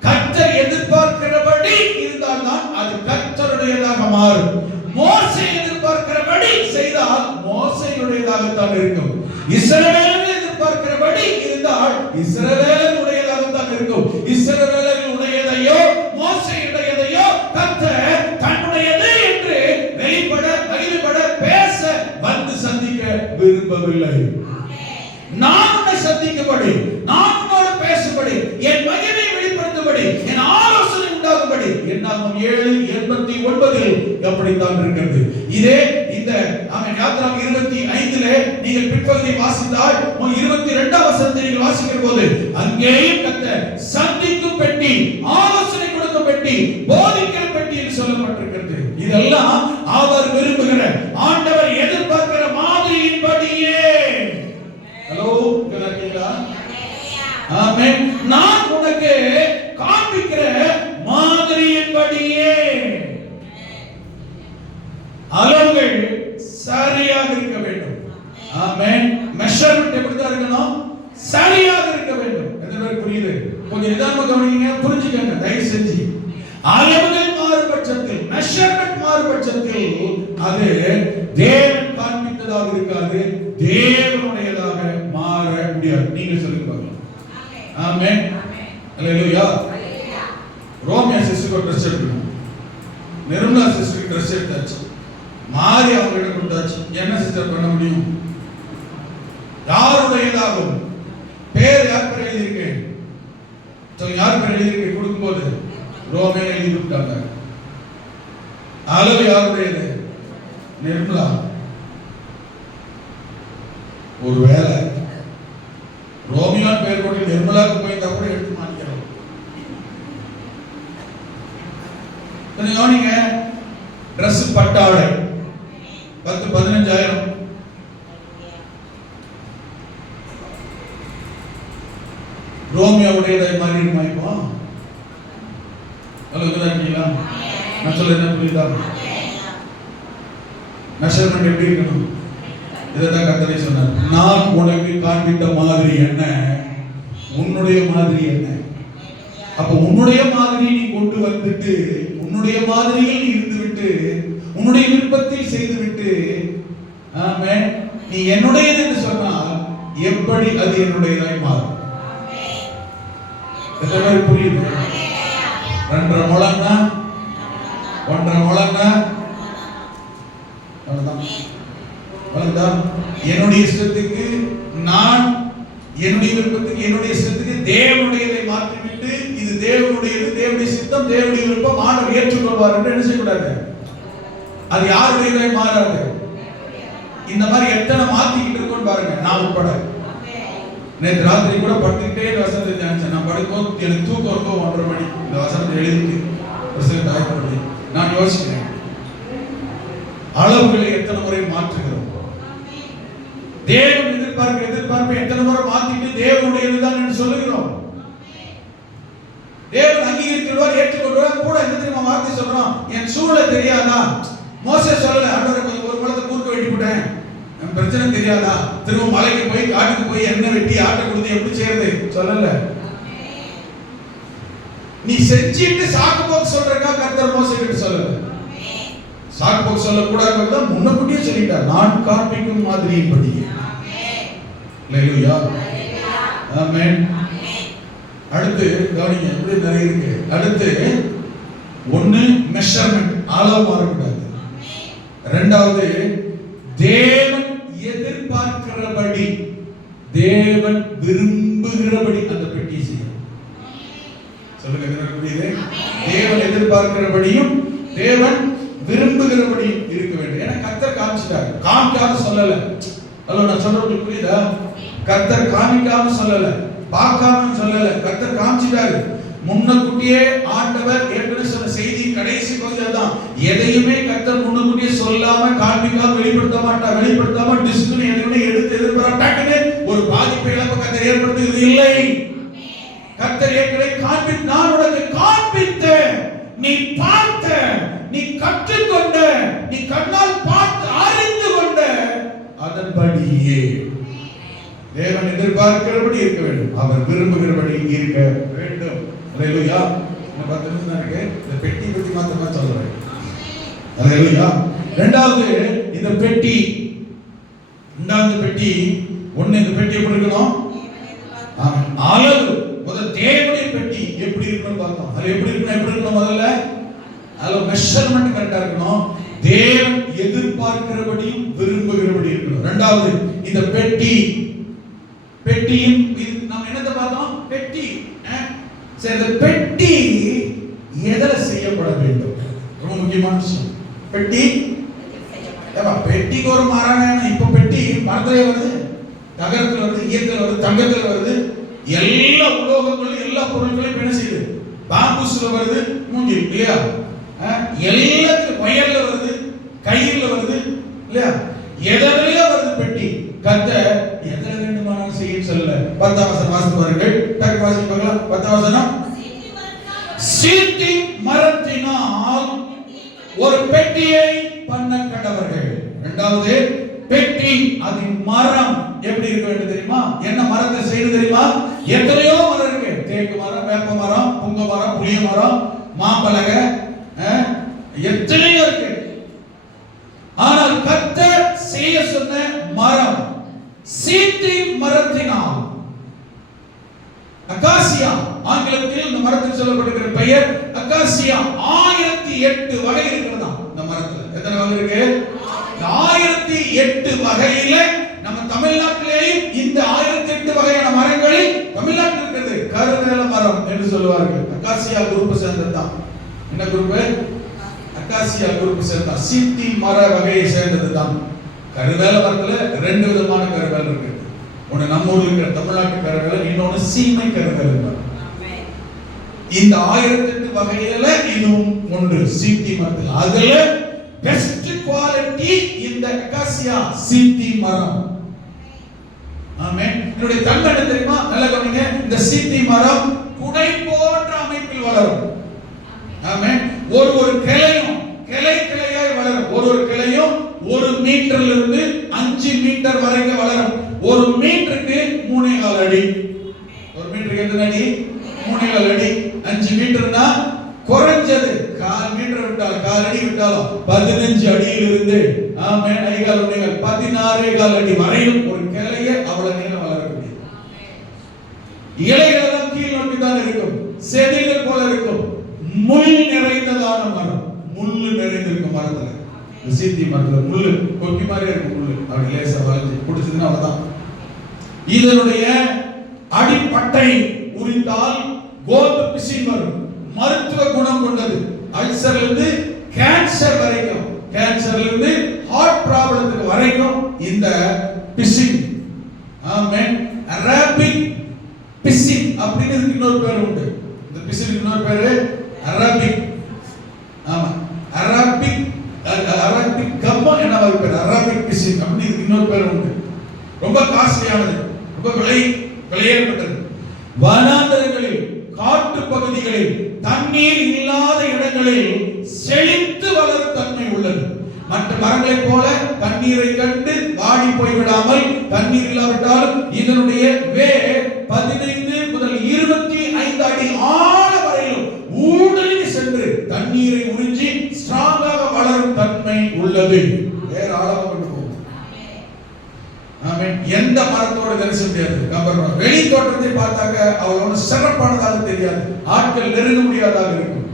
கர்த்தர் எதிர்பார்க்கிறபடி இருந்தால்தான் அது கர்த்தருடையதாக மாறும். மோசே எதிர்பார்க்கிறபடி செய்தால் மோசேயுடையதாகத்தான் இருக்கும். இஸ்ரவேல் எதிர்பார்க்கிறபடி இருந்தால் இஸ்ரவேலுடையதாகத்தான் இருக்கும். இஸ்ரவேலுடையதையோ மோசேயுடையதையோ கர்த்தர் தன்னுடையது என்று வெளிப்பட மகிமைப்பட பேச வந்து சந்திக்க விரும்பவில்லை. நான் உன்னை சந்திக்கும்படி, நான் உன்னோடு பேசும்படி, என் மகிமை வெளிப்படுத்தும்படி, என் ஆலோசனை உண்டாகும்படி. என்னாகும் 7:89 அப்படித்தான் இருக்கிறது. இதே இந்த யாத்திராகமம் 25 நீங்கள் பிற்பகுதியை வாசித்தால் 22 வசனத்தை நீங்கள் வாசிக்கிற போது அங்கேயும் கர்த்தர் சந்திக்கும் பெட்டி, ஆலோசனை கொடுக்கும் பெட்டி, போதிக்கிற பெட்டி என்று சொல்லப்பட்டிருக்கிறது. இதெல்லாம் அவர் விரும்புகிற, ஆண்டவர் எதிர்பார்க்கிற மாதிரியின்படியே. ஹலோ, கேக்குறீங்களா? ஆமென். நான் உனக்கு காண்பிக்கிற மாதிரியின்படியே அளவுகள் சரியாக இருக்க வேண்டும். ஆமென். மெஷர்மென்ட் எப்படி தான் இருக்கணும்? சரியாக இருக்க வேண்டும். எத்தனை புரியுது? கொஞ்சம் நிதானமா கவனிங்க, புரிஞ்சுக்கங்க தயவு செஞ்சு. அளவுகள் மாறுபட்சத்தில், மெஷர்மென்ட் மாறுபட்சத்தில் அது தேவன் காண்பித்ததாக இருக்காது, தேவனுடையதாக மாற முடியாது. நீங்க சொல்லுங்க பாருங்க. ஆமென். அல்லேலூயா. ரோமியா சிஸ்டருக்கு ட்ரெஸ் எடுக்கணும், நிர்மலா சிஸ்டருக்கு ட்ரெஸ் எடுத்தாச்சு, மாறி அவங்ககிட்ட கொடுத்தாச்சு. என்ன சிஸ்டர் பண்ண முடியும்? யாருடையதாகும்? பேர் யார் பேர் எழுதியிருக்கு? யார் பேர் எழுதியிருக்கு? கொடுக்கும்போது ரோமியா எழுதி விட்டாங்க. அளவு யாருடையது? நிர்மலா. ஒருவேளை ரோமியா பேர் போட்டு நிர்மலாவுக்கு போயிருந்தா கூட எடுத்து மாட்டிக்கிறோம். நீங்க ட்ரெஸ் பட்டாடை 10-15,000. ரோமியாவுடைய மாதிரி இருக்குமா இப்போ? இருக்கீங்களா? நான் சொல்ல என்ன புரியுதா? மெஷர்மென்ட் எப்படி இருக்கணும்? இதைதான் கர்த்தர் சொன்னார். நான் உனக்கு காண்பித்த மாதிரி என்ன, உன்னுடைய மாதிரி என்ன. அப்ப உன்னுடைய மாதிரி நீ கொண்டு வந்துட்டு, உன்னுடைய மாதிரியில் இருந்து விட்டு, உன்னுடைய விருப்பத்தில் செய்து விட்டு, ஆமென், நீ என்னுடையது என்று சொன்னால் எப்படி அது என்னுடையதாய் மாறும்? எத்தனை புரியுது? 2.5 முழம்னா 1.5 முழம்னா அவ்வளவுதான். என்னுடைய இஷ்டத்துக்கு, நான் என்னுடைய விருப்பத்துக்கு, என்னுடைய இஷ்டத்துக்கு தேவனுடையதை மாற்றிவிட்டு, இது தேவனுடையது, தேவனுடைய சித்தம், தேவனுடைய விருப்பம், ஆண்டவர் ஏற்றுக்கொள்வார் என்று என்ன செய்யக்கூடாது? அது யாருடையதை மாறாது. இந்த மாதிரி எத்தனை மாத்திக்கிட்டு இருக்கோம் பாருங்க, நான் உட்பட. நேற்று ராத்திரி கூட படுத்துக்கிட்டே வசனத்தை தியானிச்சேன். நான் படுக்கும் எனக்கு தூக்கம் இருக்கும் 1:30 மணி. இந்த வசனத்தை எழுதிட்டு ஆய்வு நான் யோசிக்கிறேன், அளவுகளை எத்தனை முறை மாற்றுகிறோம்? தேவன் எதிர்பார்ப்பை எத்தனை முறை மாத்திட்டு தேவனுடையதுதான் என்று சொல்லுகிறோம். தேவன் அங்கீகரிக்கிறார், ஏற்றுக்கொள்வார். கூட என்ன தெரியுமா வார்த்தை சொல்றோம்? என் சூழலை தெரியாதா? மோசே சொல்லல, ஆண்டவரே கொஞ்சம் ஒரு மலத்தை கூர்க்க வெட்டி விட்டேன், என் பிரச்சனை தெரியாதா? திரும்ப மலைக்கு போய் காட்டுக்கு போய் எண்ணெய் வெட்டி ஆட்டை கொடுத்து எப்படி செய்யறது சொல்லல. நீ செஞ்சிட்டு சாக்கு போக்கு சொல்றக்கா கர்த்தர் மோசே கிட்ட சொல்லல. சாக்கு போக்கு சொல்லக்கூடாது, முன்னக்கூட்டியே சொல்லிட்டார், நான் காண்பிக்கும் மாதிரியின்படி. அல்லேலூயா. ஆமென். அடுத்து கவனிங்க, எப்படி நிறைய இருக்கு. அடுத்து ஒன்னு மெஷர்மென்ட், அளவு மாறக்கூடாது. இரண்டாவது தேவன் எதிர்பார்க்கிறபடி, தேவன் விரும்புகிறபடி அந்த பெட்டி செய்யும். சொல்லுங்க, புரியுது? தேவன் எதிர்பார்க்கிறபடியும் தேவன் விரும்புகிறபடியும் இருக்க வேண்டும். ஏன்னா கர்த்தர் காமிச்சிட்டார், காமிக்காம சொல்லல. அல்ல, நான் சொல்றது புரியுதா? கர்த்தர் காமிக்காம சொல்லல, பார்க்காம சொல்லல, கர்த்தர் காமிச்சிட்டாரு. முன்னக்கூட்டியே ஆண்டவர் ஏற்கனவே சொன்ன செய்தி கடைசி பகுதியில் தான், எதையுமே கர்த்தர் முன்னக்கூட்டியே சொல்லாம காண்பிக்காம வெளிப்படுத்த மாட்டார். வெளிப்படுத்தாம டிஸ்பிளே எதையுமே எடுத்து எதிர்பார்த்தாங்கன்னு ஒரு பாதிப்பை இழப்ப கர்த்தர் ஏற்படுத்துகிறது இல்லை. கர்த்தர் ஏற்கனவே நான் உனக்கு காண்பித்தேன், நீ பார்த்த, நீ கற்றுக்கொண்ட, நீ கண்ணால் பார்த்து அறிந்து கொண்ட, அதன்படியே தேவன் எதிர்பார்க்கிறபடி இருக்க வேண்டும், அவர் விரும்புகிறபடி இருக்க வேண்டும். அல்லேலூயா. நான் 10 நிமிஷம் தான் இருக்கு, இந்த பெட்டி பத்தி மாத்திரமா சொல்றேன். அல்லேலூயா. இரண்டாவது இந்த பெட்டி, இரண்டாவது பெட்டி ஒண்ணு, இந்த பெட்டி எப்படி இருக்கணும்? அளவு. முதல்ல தேவனுடைய பெட்டி எப்படி இருக்கணும் பார்த்தோம். அது எப்படி இருக்கணும் முதல்ல அதுல மெஷர்மென்ட் கரெக்டா இருக்கணும். தேவன் எதிர்பார்க்கிறபடியும் விரும்புகிறபடி இருக்கணும். இரண்டாவது இந்த பெட்டி, பெட்டியின் நாம் என்னத்தை பார்த்தோம்? பெட்டி. சரி, இந்த பெட்டி எதில் செய்யப்பட வேண்டும்? ரொம்ப முக்கியமான விஷயம். பெட்டி பெட்டிக்கு ஒரு மாறான, இப்ப பெட்டி மரத்திலே வருது, தகரத்துல வருது, ஈயத்துல வருது, தங்கத்துல வருது, எல்லா உலோகங்களும் எல்லா பொருட்களையும் என்ன செய்யுது, பாம்புஸ்ல வருது, மூங்கில் இல்லையா, எல்லாத்துக்கும் வயல்ல வருது, கயிறுல வருது இல்லையா, எதிலேயே வருது பெட்டி. கர்த்தர் எதில வேண்டுமானாலும் செய்ய சொல்ல. 10ஆம் வசனம் வாசித்து பாருங்கள். டக்கு வாசித்து பார்க்கலாம். 10ஆம் வசனம், சீத்தி மரத்தினால் ஒரு பெட்டியை பண்ண கடவர்கள். இரண்டாவது, பெட்டி அதன் மரம் எப்படி இருக்க வேண்டும் தெரியுமா? என்ன மரத்தை செய்து தெரியுமா? எத்தனையோ மரம் இருக்கு. தேக்கு மரம், வேப்ப மரம், புங்க மரம், புளிய மரம், மாம்பழங்க, எத்தனையோ இருக்கு. ஆனால் கர்த்தர் செய்ய சொன்ன மரம் சீத்தி மரத்தினால், அகாசியா, ஆங்கிலத்தில் இந்த மரத்துக்கு சொல்லப்படுகிற பெயர் அகாசியா. 1008 வகை இருக்கிறதா இந்த மரத்துல. எத்தனை வகை இருக்கு? 1008 வகையில நம்ம தமிழ்நாட்டிலேயும் இந்த 1008 வகையான மரங்களில் தமிழ்நாட்டில் இருக்கிறது கருவேல மரம் என்று சொல்லுவார்கள். அகாசியா குரூப் சேர்ந்ததுதான். என்ன குரூப்? அகாசியா குரூப் சேர்ந்தா. சீத்தி மர வகையை சேர்ந்ததுதான். கருவேல மரத்துல 2 விதமான கருவேல இருக்கு. ஒன்னு நம்ம ஊர்ல இருக்கிற தமிழ்நாட்டு கருவேல, இன்னொன்னு சீமை கருவேல. இந்த 1008 வகையில இதுவும் ஒன்று சீத்தி மரத்தில். அதுல பெஸ்ட் குவாலிட்டி இந்த அகாசியா சீத்தி மரம். ஆமென். என்னுடைய தன்மை என்ன தெரியுமா? நல்ல கவனிங்க. இந்த சீத்தி மரம் குடை போன்ற அமைப்பில் வளரும். ஆமென். ஒரு கிளையும் கிளையாய் வளரும். ஒரு கிளையும் 1 மீட்டர்ல இருந்து 5 மீட்டர் வரைக்கும் வளரும். 1 மீட்டருக்கு 3.4 அடி. 1 மீட்டருக்கு எத்தனை அடி? 3.4 அடி. 5 மீட்டர்னா குறைஞ்சது 1/4 மீட்டர் விட்டாலும், 1/4 அடி விட்டாலும் 15 அடியில் இருந்து 16.4 அடி வரையும் ஒரு கிளையை அவ்வளவு நீளம் வளரக்கூடிய. இலைகள் எல்லாம் கீழ் நோக்கி தான் இருக்கும், செடிகள் போல இருக்கும். முள் நிறைந்ததான மரம், முள்ளு நிறைந்திருக்கும் மரத்துல. சீத்தி மரத்துல முள்ளு கொக்கி மாதிரி இருக்கும். முள்ளு அப்படி லேசா வளைஞ்சு பிடிச்சதுன்னா அவ்வளவுதான். இதனுடைய அடிப்பட்டை உரித்தால் கோப பிசி வரும். மருத்துவ குணம் கொண்டது. அல்சர்ல இருந்து கேன்சர் வரைக்கும், கேன்சர்ல இருந்து ஹார்ட் ப்ராப்ளத்துக்கு வரைக்கும் இந்த பிசின். ஆமென். அரபிக் பிசின் அப்படின்னு இன்னொரு பேர் உண்டு. இந்த பிசின் இன்னொரு பேரு அரபிக். ஆமா, அரபிக் கம்மா என்ன பேர்? அரபிக் பிசின் அப்படின்னு இன்னொரு பேர் உண்டு. ரொம்ப காஸ்ட்லியானது, ரொம்ப விலையேறப்பட்டது. வனாந்தரங்களில், காட்டு பகுதிகளில், தண்ணீர் இல்லாத இடங்களில் செழித்து வளரும் தன்மை உள்ளது. மற்ற மரங்களைப் போல தண்ணீரை கண்டு வாடி போய்விடாமல், தண்ணீர் இல்லாவிட்டாலும் இதனுடைய வேர் 15 முதல் 25 அடி ஆழ வரையிலும் ஊடுருவி சென்று தண்ணீரை உறிஞ்சி ஸ்ட்ராங்காக வளரும் தன்மை உள்ளது. வேற ஆழமாக கொண்டு போகும். ஆமென். எந்த மரத்தோட தரிச முடியாது. வெளி தோற்றத்தை பார்த்தாக்க அவளோட சிறப்பானதாக தெரியாது, ஆட்கள் நெருங்க முடியாதாக இருக்கும்.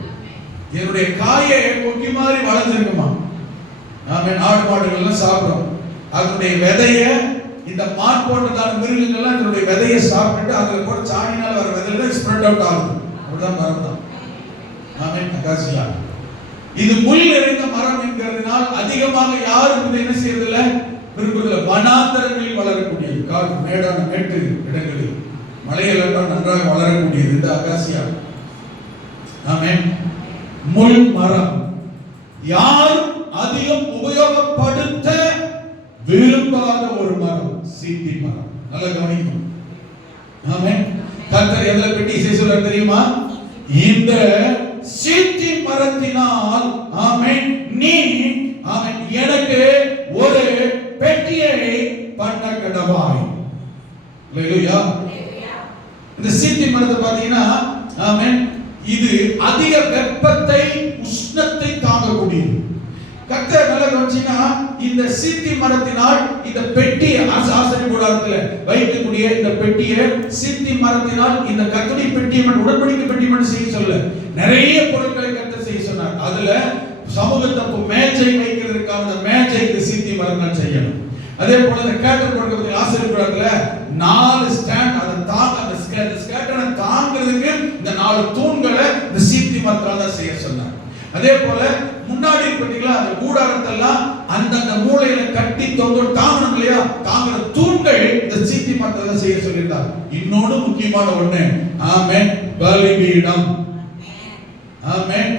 என்னுடைய காயை கொக்கி மாதிரி வளர்ந்துருக்குமா? ஆமென். ஆடு மாடுகள் எல்லாம் சாப்பிடும். அதனுடைய விதைய இந்த மான் போன்றதான மிருகங்கள்லாம் இதனுடைய விதையை சாப்பிட்டு அதுல கூட சாணினால் வர விதையில ஸ்ப்ரெட் அவுட் ஆகுது. அப்படிதான் மரம் தான். ஆமென். அகாசியா இது முள் நிறைந்த மரம் என்கிறதுனால் அதிகமாக யாரும் இதை என்ன செய்யறதில்ல, விரும்புகிற. வனாந்தரங்களில் வளரக்கூடியது, காடு மேடான மேட்டு இடங்களில், மலையெல்லாம் நன்றாக வளரக்கூடியது இந்த அகாசியா. ஆமென். முள் மரம் யாரும் அதிகம் உபயோகப்படுத்த விரும்பாத ஒரு மரம் சீத்தி மரம். நல்ல கவனிக்கணும். ஆமென். கர்த்தர் எதை பற்றி சொல்றார் தெரியுமா? இந்த சீத்தி மரத்தினால் ஆமென் நீ ஆமென் எனக்கு ஒரு பெட்டியை பண்ண கடவாய். அல்லேலூயா. இந்த சீத்தி மரத்தை பாத்தீங்கன்னா ஆமென் இது அதிக வெப்பத்தை, உஷ்ணத்தை தாங்கக்கூடியது. கர்த்தர் நல்ல கவனிச்சீங்கன்னா இந்த சீத்தி மரத்தினால் இந்த பெட்டியை ஆசாரிய கூடாரத்துல வைக்கக்கூடிய இந்த பெட்டியை சீத்தி மரத்தினால் இந்த கர்த்தருடைய பெட்டியை மட்டும், உடன்படிக்கை பெட்டி மட்டும் செய்ய சொல்ல, நிறைய பொருட்களை கர்த்தர் செய்ய சொன்னார். அதுல சமூகத்தப்பு மேஜை வைக்கிறதுக்கான அந்த மேஜை இந்த சீத்தி மரத்தினால் செய்யணும். அதே போல இந்த கேட்டர் கொடுக்கறதுக்கு ஆசாரிய கூடாரத்துல 4 ஸ்டாண்ட், அதை தாங்க அந்த ஸ்கேட்டரை தாங்கிறதுக்கு இந்த 4 தூண்களை இந்த சீத்தி மரத்தினால் தான் செய்ய சொன்னார். அதே போல முன்னாடி பாத்தீங்களா அந்த கூடாரத்தெல்லாம் அந்தந்த மூலையில கட்டி தொங்கல் தாங்கணும் இல்லையா, தாங்குற தூண்கள் இந்த சீத்தி மரத்தை செய்ய சொல்லியிருந்தார். இன்னொன்னு முக்கியமான ஒண்ணு, ஆமென், பலிபீடம். ஆமென்.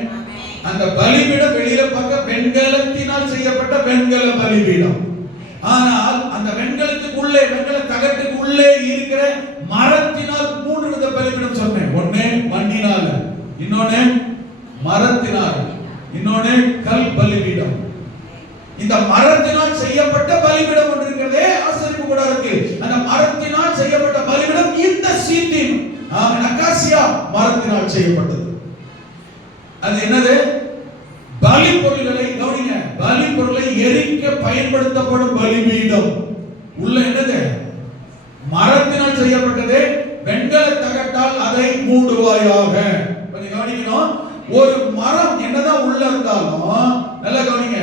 அந்த பலிபீடம் வெளியில பார்க்க வெண்கலத்தினால் செய்யப்பட்ட வெண்கல பலிபீடம். ஆனால் அந்த வெண்கலத்துக்குள்ளே, வெண்கல தகட்டுக்குள்ளே இருக்கிற மரத்தினால் 3 வித பலிபீடம் சொன்னேன். ஒண்ணு மண்ணினால், இன்னொன்னு மரத்தினால், இன்னொன்னு கல் பலிபீடம். இந்த மரத்தினால் செய்யப்பட்ட பலிபீடம் ஒன்று இருக்கிறதே ஆசரிப்பு கூடாரத்தில். அந்த மரத்தினால் செய்யப்பட்ட பலிபீடம் இந்த சீத்திம், அகாசியா மரத்தினால் செய்யப்பட்டது. அது என்னது? பலி பொருள்களை கவனிங்க, பலி பொருளை எரிக்க பயன்படுத்தப்படும் பலிபீடம். உள்ள என்னது? மரத்தினால் செய்யப்பட்டது. வெண்கல தகட்டால் அதை மூடுவாயாக. கொஞ்சம் கவனிக்கணும். ஒரு மரம் என்னதான் உள்ள இருந்தாலும் நல்லா கவனிங்க,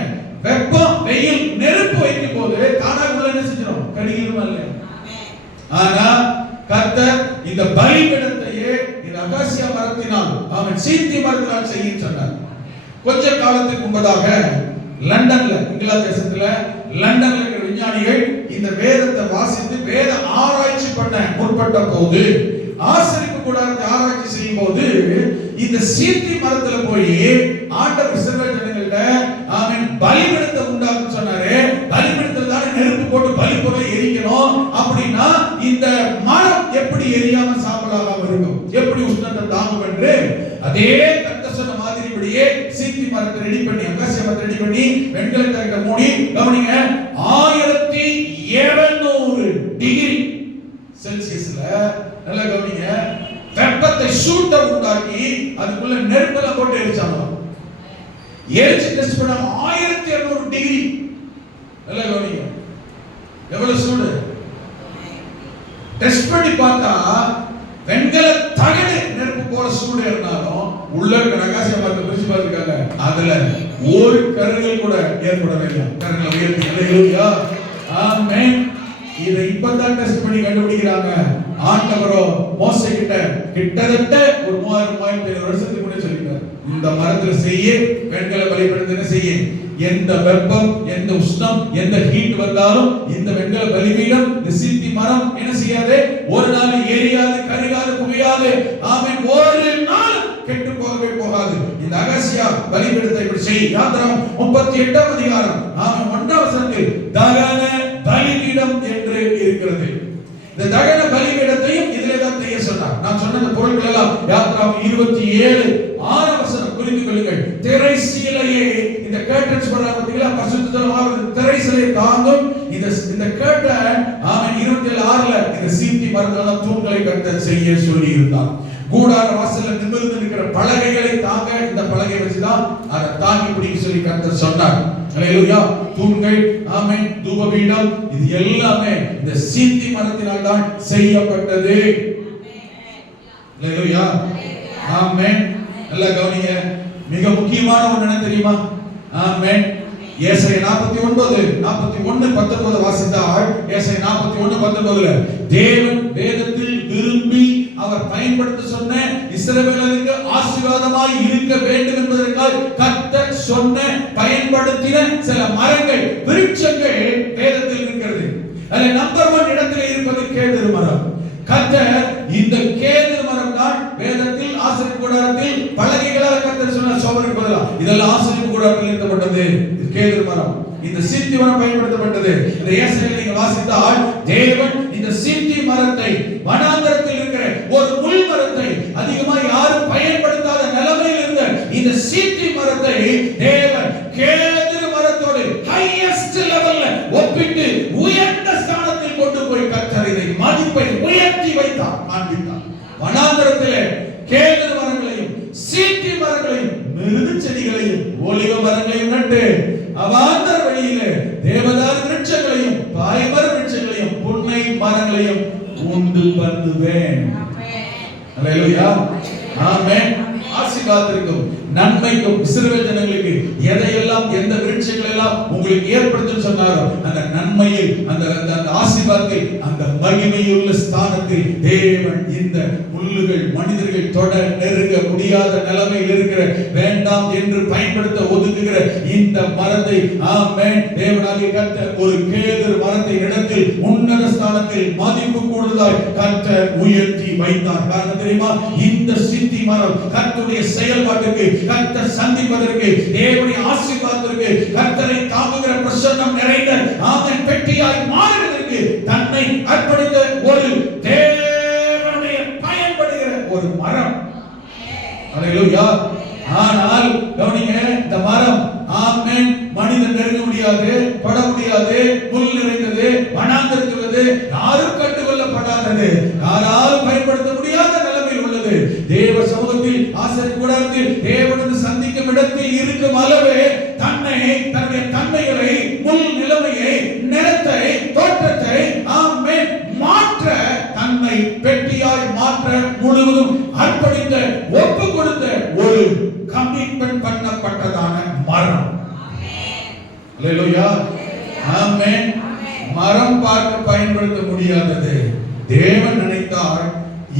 வெப்பம், வெயில், நெருப்பு வைக்கும் போது தானாக உள்ள என்ன செஞ்சிடும்? கருகிரும் இல்ல. ஆனா கர்த்தர் இந்த பலிபீடத்தையே இந்த அகாசியா மரத்தினால், அவன் சீத்தி மரத்தினால் செய்ய சொன்னார். கொஞ்ச காலத்துக்கு முன்பதாக லண்டன்ல, இங்கிலாந்து தேசத்துல லண்டன்ல இருக்கிற விஞ்ஞானிகள் இந்த வேதத்தை வாசித்து வேத ஆராய்ச்சி பண்ண முற்பட்ட போது, ஆசரிப்பு கூடாரத்தை ஆராய்ச்சி செய்யும் போது இந்த சீத்தி மரத்துல போய் ஆண்டவர் இஸ்ரவேல் ஜனங்கள்ட்ட ஆமென் பலிபீடத்தை உண்டாக்க சொன்னாரு. பலிபீடத்துல தானே நெருப்பு போட்டு பலி பொருளை எரிக்கணும். அப்படின்னா இந்த மரம் எப்படி எரியாம சாம்பலாகாம இருக்கும், எப்படி உஷ்ணத்தை தாங்கும் என்று அதே கர்த்தர் சொன்ன மாதிரி இப்படியே சீத்தி மரத்தை ரெடி பண்ணி, அகாசியா மரத்தை ரெடி பண்ணி வெண்கல தகட்டை மூடி, கவனிங்க, 1700 டிகிரி செல்சியஸ்ல நல்லா கவனிங்க வெப்பத்தை சூட்ட உண்டாக்கி அதுக்குள்ள நெருப்பெல்லாம் போட்டு எரிச்சாங்க. எரிச்சு டெஸ்ட் பண்ணாங்க 1200 டிகிரி. நல்லா கவனிங்க எவ்வளவு சூடு. டெஸ்ட் பண்ணி பார்த்தா வெண்கல தகடு நெருப்பு போல சூடு இருந்தாலும் உள்ள அகாசியா மரத்தை பிரிச்சு பார்த்துருக்காங்க, அதுல ஒரு கருங்கல் கூட ஏற்படவில்லை. கருங்கல் உயர்த்தி அல்லேலூயா ஆமென். இதை இப்பதான் டெஸ்ட் பண்ணி கண்டுபிடிக்கிறாங்க. ஆண்டவரோ மோசே கிட்ட கிட்டத்தட்ட ஒரு 3000 வருஷத்துக்கு முன்னாடி சொல்லிட்டார், இந்த மரத்துல செய்ய, வெண்கல பலிபீடத்தை செய்ய, எந்த வெப்பம், எந்த உஷ்ணம், எந்த ஹீட் வந்தாலும் இந்த வெண்கல பலிபீடம், இந்த சீத்தி மரம் என்ன செய்யாது? ஒரு நாள் எரியாது, கரியாது, புகையாது. ஆமென். ஒரு நாள் கெட்டு போகவே போகாது. இந்த அகாசியா பலிபீடத்தை இப்படி செய். யாத்திராகமம் 38ஆம் அதிகாரம் ஆமென் 1ஆம் வசனத்தில் தகன பலிபீடம் என்று இருக்கிறது. இந்த தகன பலிபீடத்தையும் இதிலே தான் செய்ய சொன்னார். நான் சொன்ன இந்த பொருட்கள் எல்லாம் யாத்திராகமம் 27 6ஆம் வசனம் புரிந்து கொள்ளுங்கள். திரைச்சீலையை, இந்த கர்டன்ஸ் போடுறாங்க பாத்தீங்களா, பரிசுத்த ஸ்தலமாவது திரைச்சீலையை தாங்கும் இந்த கர்டன் ஆமென் 27:6ல இந்த சீத்தி மரத்தால தூண்களை கட்ட செய்ய சொல்லி இருந்தார். கூடார வாசல்ல நிமிர்ந்து இருக்கிற பலகைகளை தாங்க இந்த பலகை வச்சுதான் அதை தாங்கி பிடிக்க சொல்லி கர்த்தர் சொன்னார். அல்லேலூயா. தூண்கள், ஆமென், தூபபீடம், இது எல்லாமே இந்த சீத்தி மரத்தினால் தான் செய்யப்பட்டது. அல்லேலூயா ஆமென். நல்லா கவனிங்க, மிக முக்கியமான ஒண்ணு என்ன தெரியுமா? ஆமென். ஏசாயா 41:19 வாசித்தால், ஏசாயா 41:19 தேவன் வேதத்தில் விரும்பி அவர் பயன்படுத்த சொன்ன இஸ்ரவேலருக்கு ஆசீர்வாதமாய் இருக்க வேண்டும் என்பதற்காக கர்த்தர் சொன்ன பயன்படுத்தின சில மரங்கள், விருட்சங்கள் வேதத்தில் இருக்கிறது. அதில் நம்பர் 1 இடத்தில் இருப்பது கேதுரு மரம். கர்த்தர் இந்த கேதுரு மரம் தான் வேதத்தில் ஆசரிப்பு கூடாரத்தில் பலகைகளால் கர்த்தர் சொன்ன சோபருக்கு பதிலா இதெல்லாம் ஆசரிப்பு கூடாரத்தில் நிறுத்தப்பட்டது. கேதுரு மரம், இந்த சீத்தி மரம் பயன்படுத்தப்பட்டது. இந்த ஏசாயாவில் நீங்க வாசித்தால் தேவன் இந்த சீத்தி மரத்தை, வனாந்தரத்தில் இருக்கிற ஒரு முள் மரத்தை, அதிகமா யாரும் பயன்படுத்தாத நிலைமையில் இருந்த இந்த சீத்தி மரத்தை தேவன் கேதுரு மரத்தோடு ஹையஸ்ட் லெவல்ல ஒப்பிட்டு உயர்ந்த ஸ்தானத்தில் கொண்டு போய் கர்த்தர் இதை மதிப்பை உயர்த்தி வைத்தார், காண்பித்தார். வனாந்தரத்திலே கேதுரு மரங்களையும் சீத்தி மரங்களையும் மிருது செடிகளையும் ஒலிவ மரங்களையும் நட்டு அவாந்தர வெளியிலே தேவதாரு விருட்சங்களையும் பாய்மர விருட்சங்களையும் புன்னை மரங்களையும் உண்டு பண்ணுவேன். அல்லேலூயா ஆமென். ஆசீர்வாதத்திற்கும் நன்மைக்கும் இஸ்ரவேல் ஜனங்களுக்கு எதையெல்லாம், எந்த விருட்சங்கள் எல்லாம் உங்களுக்கு ஏற்படுத்தும் சொன்னாரோ அந்த நன்மையில், அந்த ஆசீர்வாத ஆசீர்வாதத்தில் அந்த மகிமையுள்ள ஸ்தானத்தில் தேவன் இந்த முள்ளுகள் மனிதர்கள் தொட நெருங்க முடியாத நிலைமையில் இருக்கிற வேண்டாம் என்று பயன்படுத்த ஒதுக்குகிற இந்த மரத்தை ஆமென் தேவனாகிய கர்த்தர் ஒரு கேதுரு மரத்தை இடத்தில் உன்னத ஸ்தானத்தில் மதிப்பு கூடுதலாய் கர்த்தர் உயர்த்தி வைத்தார். காரணம் தெரியுமா? இந்த சித்தி மரம் கர்த்தருடைய செயல்பாட்டுக்கு, கர்த்தர் சந்திப்பதற்கு, தேவனுடைய ஆசீர்வாதத்திற்கு, கர்த்தரை தாங்குகிற பிரசன்னம் நிறைந்த ஆமென் பெட்டியாய் மாறுவதற்கு தன்னை அர்ப்பணித்த ஒரு தேவனுடைய பயன்படுகிற ஒரு மரம். அல்லேலூயா. ஆனால் கவனிங்க, இந்த மரம் ஆமென் மனிதன் நெருங்க முடியாது, பட முடியாது, புல் நிறைந்தது, வனாந்திரத்துள்ளது, யாரும் கண்டுகொள்ளப்படாதது, யாராலும் பயன்படுத்த முடியாத நிலைமையில் உள்ளது. தேவ சமூகத்தில் ஆசீர்வாத கூடாரத்தில் தேவனோடு சந்திக்கும் இடத்தில் இருக்கும் அளவே தன்னை, தன்னுடைய தன்மைகளை, முள் நிலைமையை, நிறத்தை, தோற்றத்தை ஆமென் மாற்ற, தன்னை பெட்டியாய் மாற்ற முழுவதும் அர்ப்பணித்த, ஒப்பு கொடுத்த ஒரு கமிட்மென்ட் பண்ணப்பட்டதான மரம். அல்லேலூயா. ஆமென். மரம் பார்க்க பயன்படுத்த முடியாதது. தேவன் நினைத்தார்,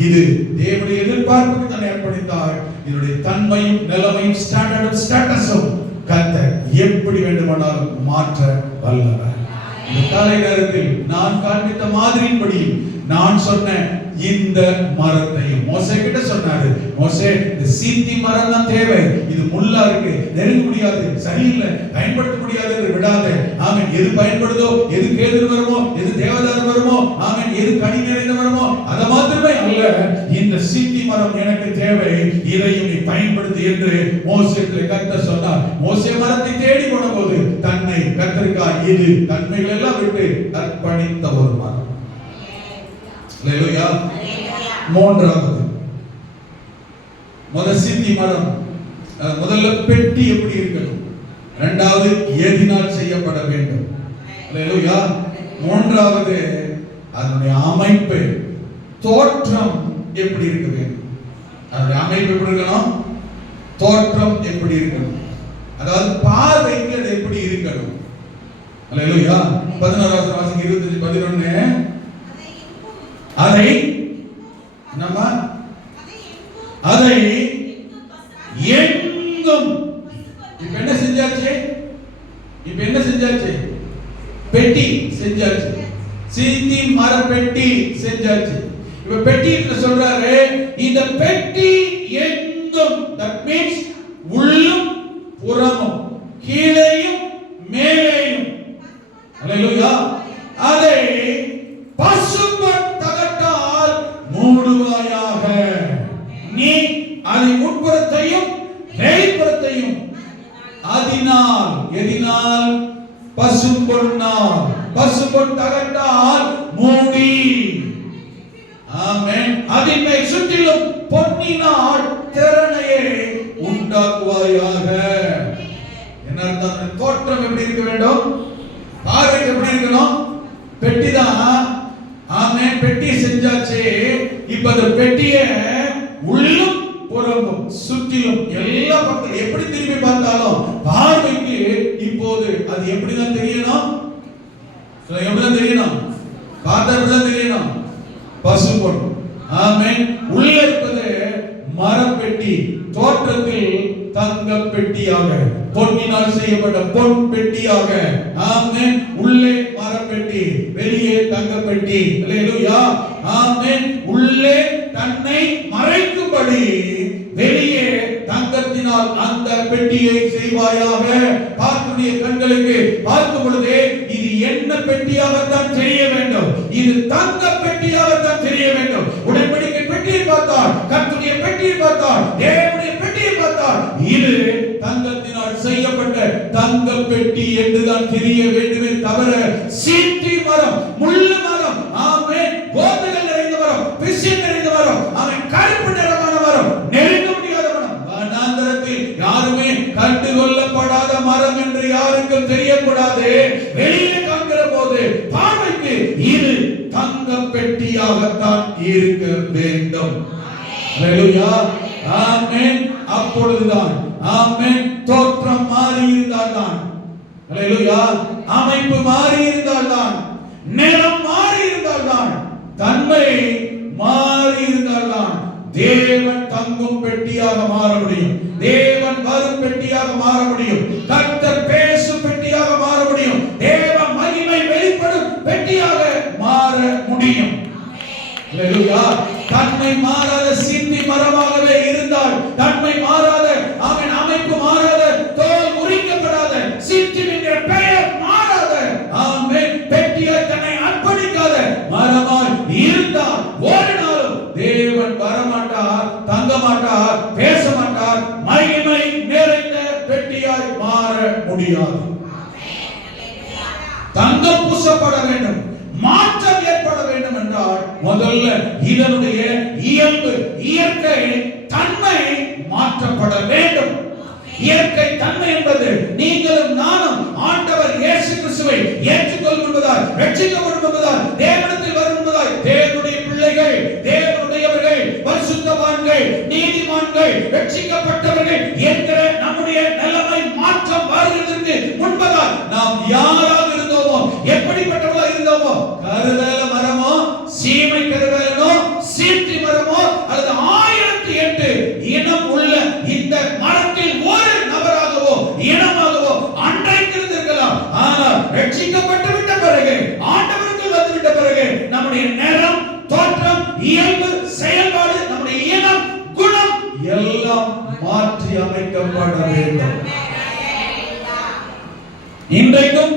இது தேவனுடைய எதிர்பார்ப்புக்கு தன்னை அர்ப்பணித்தார். இதனுடைய தன்மையும் நிலைமையும் ஸ்டேட்டஸும் கர்த்தர் எப்படி வேண்டுமானாலும் மாற்ற வல்லவர். இந்த காலை நேரத்தில் நான் காண்பித்த மாதிரியின்படி நான் சொன்ன இந்த மரத்தையும் மோசே கிட்ட சொன்னாரு, மோசே இந்த சீத்தி மரம் தான் தேவை, இது முள்ளா இருக்கு, நெருங்க முடியாது, சரியில்லை, பயன்படுத்த முடியாது என்று விடாதே. ஆமென். எது பயன்படுதோ, எது கேதுரு வருமோ, எது தேவதாரு வருமோ, ஆமென், எது கனி நிறைந்த வருமோ அதை மாத்திரமே அல்ல, இந்த சீத்தி மரம் எனக்கு தேவை, இதையும் நீ பயன்படுத்து என்று மோசேக்கு கர்த்தர் சொன்னார். மோசே மரத்தை தேடி போன போது தன்னை கர்த்தருக்காய் இது தன்மைகள் எல்லாம் விட்டு அர்ப்பணித்த ஒரு மரம். அல்லேலூயா. மூன்றாவது, முதல் சித்தி மரம், முதல்ல பெட்டி எப்படி இருக்கணும், இரண்டாவது எதினால் செய்யப்பட வேண்டும். அல்லேலூயா. மூன்றாவது அதனுடைய அமைப்பு, தோற்றம் எப்படி இருக்க வேண்டும். அதனுடைய அமைப்பு எப்படி இருக்கணும், தோற்றம் எப்படி இருக்கணும், அதாவது பார்வைக்கு அது எப்படி இருக்கணும். அல்லேலூயா. 16வது வாசிங்க, 25-11. அதை நம்ம அதை எங்கும் இப்ப என்ன செஞ்சாச்சு, பெட்டி செஞ்சாச்சு, சீத்தி மர பெட்டி செஞ்சாச்சு. இப்ப பெட்டி சொல்றாரு, இந்த பெட்டி எங்கும், that means உள்ளும் புறமும், கீழேயும் மேலேயும். அல்லேலூயா. அதை பசும்பொன் தகட்டால் மூடுவாயாக. நீ அதை உட்புறத்தையும் வெளிப்புறத்தையும் அதனால், எதினால், பசும்பொன்னால், பசும்பொன் தகட்டால் மூடி. ஆமென். அதின்மை சுற்றிலும் பொன்னினால் திறனையை உண்டாக்குவாயாக. என்ன அர்த்தம்? தோற்றம் எப்படி இருக்க வேண்டும், பார்வை எப்படி இருக்கணும், பெட்டிதான். ஆமென். பெட்டி செஞ்சாச்சு. இப்ப அந்த பெட்டியை உள்ளும் புறமும் சுற்றிலும் எல்லா பக்கம் எப்படி திரும்பி பார்த்தாலும் பார்வைக்கு இப்போது அது எப்படிதான் தெரியணும், எப்படிதான் தெரியணும், பார்த்தா எப்படிதான் தெரியணும், பசும்பொன். ஆமென். உள்ள இருப்பது மரப்பெட்டி, தோற்றத்தில் தங்க பெட்டியாக, பொன்னினால் செய்யப்பட்ட பொன் பெட்டியாக. ஆமென். உள்ளே மரப்பெட்டி, வெளியே தங்க பெட்டி. அல்லேலூயா. ஆமென். உள்ளே தன்னை மறைக்கும்படி, வெளியே தங்கத்தினால் அந்த பெட்டியை செய்வாயாக. பார்க்கக்கூடிய கண்களுக்கு பார்க்கும் பொழுதே இது என்ன பெட்டியாகத்தான் தெரிய வேண்டும், இது தங்க பெட்டியாகத்தான் தெரிய வேண்டும். உடன்படிக்கை பெட்டியை பார்த்தால், கர்த்தருடைய பெட்டியை பார்த்தால், தேவனுடைய பெட்டியை பார்த்தால் இது தங்கத்தினால் செய்யப்பட்ட தங்க பெட்டி என்றுதான் தெரிய வேண்டுமே தவிர சீத்தி மரம், முள்ளு மரம், ஆமென், கோதுகள் நிறைந்த மரம், பிசின் நிறைந்த மரம், ஆமென், கருப்பு நிறமான மரம், நெருங்க முடியாத மரம், வனாந்தரத்தில் யாருமே கண்டுகொள்ளப்படாத மரம் என்று யாருக்கும் தெரியக்கூடாது. வெளியே காண்கிற போது பார்வைக்கு இது தங்க பெட்டியாகத்தான் இருக்க வேண்டும். அல்லேலூயா. ஆமென். அப்பொழுதுதான் ஆமென் தோற்றம் மாறி இருந்தால்தான், அல்லேலூயா, அமைப்பு மாறி இருந்தால்தான், நிறம் மாறி தன்மை மாறி இருந்தால்தான் தேவன் தங்கும் பெட்டியாக மாற முடியும். தேவன் வரும் பெட்டியாக மாற முடியும். கர்த்தர் பேசும் பெட்டியாக மாற முடியும். தேவ மகிமை வெளிப்படும் பெட்டியாக மாற முடியும். அல்லேலூயா. தன்மை மாறாத சிந்தி மரமாகவே இருந்தால், தன்மை மாறாத அவன் அமைப்பு மாறாத, தோல் உரிக்கப்படாத, சிந்தி என்கிற பெயர் மாறாத, ஆமென், பெட்டியாய் தன்னை அர்ப்பணிக்காத மரமாய் இருந்தால் ஒரு நாளும் தேவன் வரமாட்டார், தங்க மாட்டார், பேச மாட்டார், மகிமை நிறைந்த பெட்டியாய் மாற முடியாது. தங்கம் பூசப்பட வேண்டும், மாற்றம் ஏற்பட வேண்டும் என்றால் முதல்ல இதனுடைய இயல்பு, இயற்கை தன்மை மாற்றப்பட வேண்டும். இயற்கை தன்மை என்பது நீங்களும் நானும் ஆண்டவர் இயேசு கிறிஸ்துவை ஏற்றுக்கொள்ளும் என்பதால், ரட்சிக்கப்படும் என்பதால், தேவனிடத்தில் வரும் என்பதால், தேவனுடைய பிள்ளைகள், தேவனுடையவர்கள், பரிசுத்தவான்கள், நீதிமான்கள், ரட்சிக்கப்பட்டவர்கள் என்கிற நம்முடைய நிலைமை மாற்றம் வருவதற்கு முன்பதால் நாம் யாராக இருந்தோமோ, எப்படிப்பட்டவர்களாக இருந்தோமோ, கருவேல மரமோ, சீமை கருவேலனோ, சீர்த்தி மரமோ அல்லது 1008 இனம் உள்ள இந்த மரத்தில் ஒரு நபராகவோ இனமாகவோ அன்றைக்கு இருந்திருக்கலாம். ஆனால் ரட்சிக்கப்பட்டு விட்ட பிறகு, ஆண்டவருக்கு வந்துவிட்ட பிறகு நம்முடைய நிறம், தோற்றம், இயல்பு, செயல்பாடு, நம்முடைய இனம், குணம் எல்லாம் மாற்றி அமைக்கப்பட வேண்டும். இன்றைக்கும்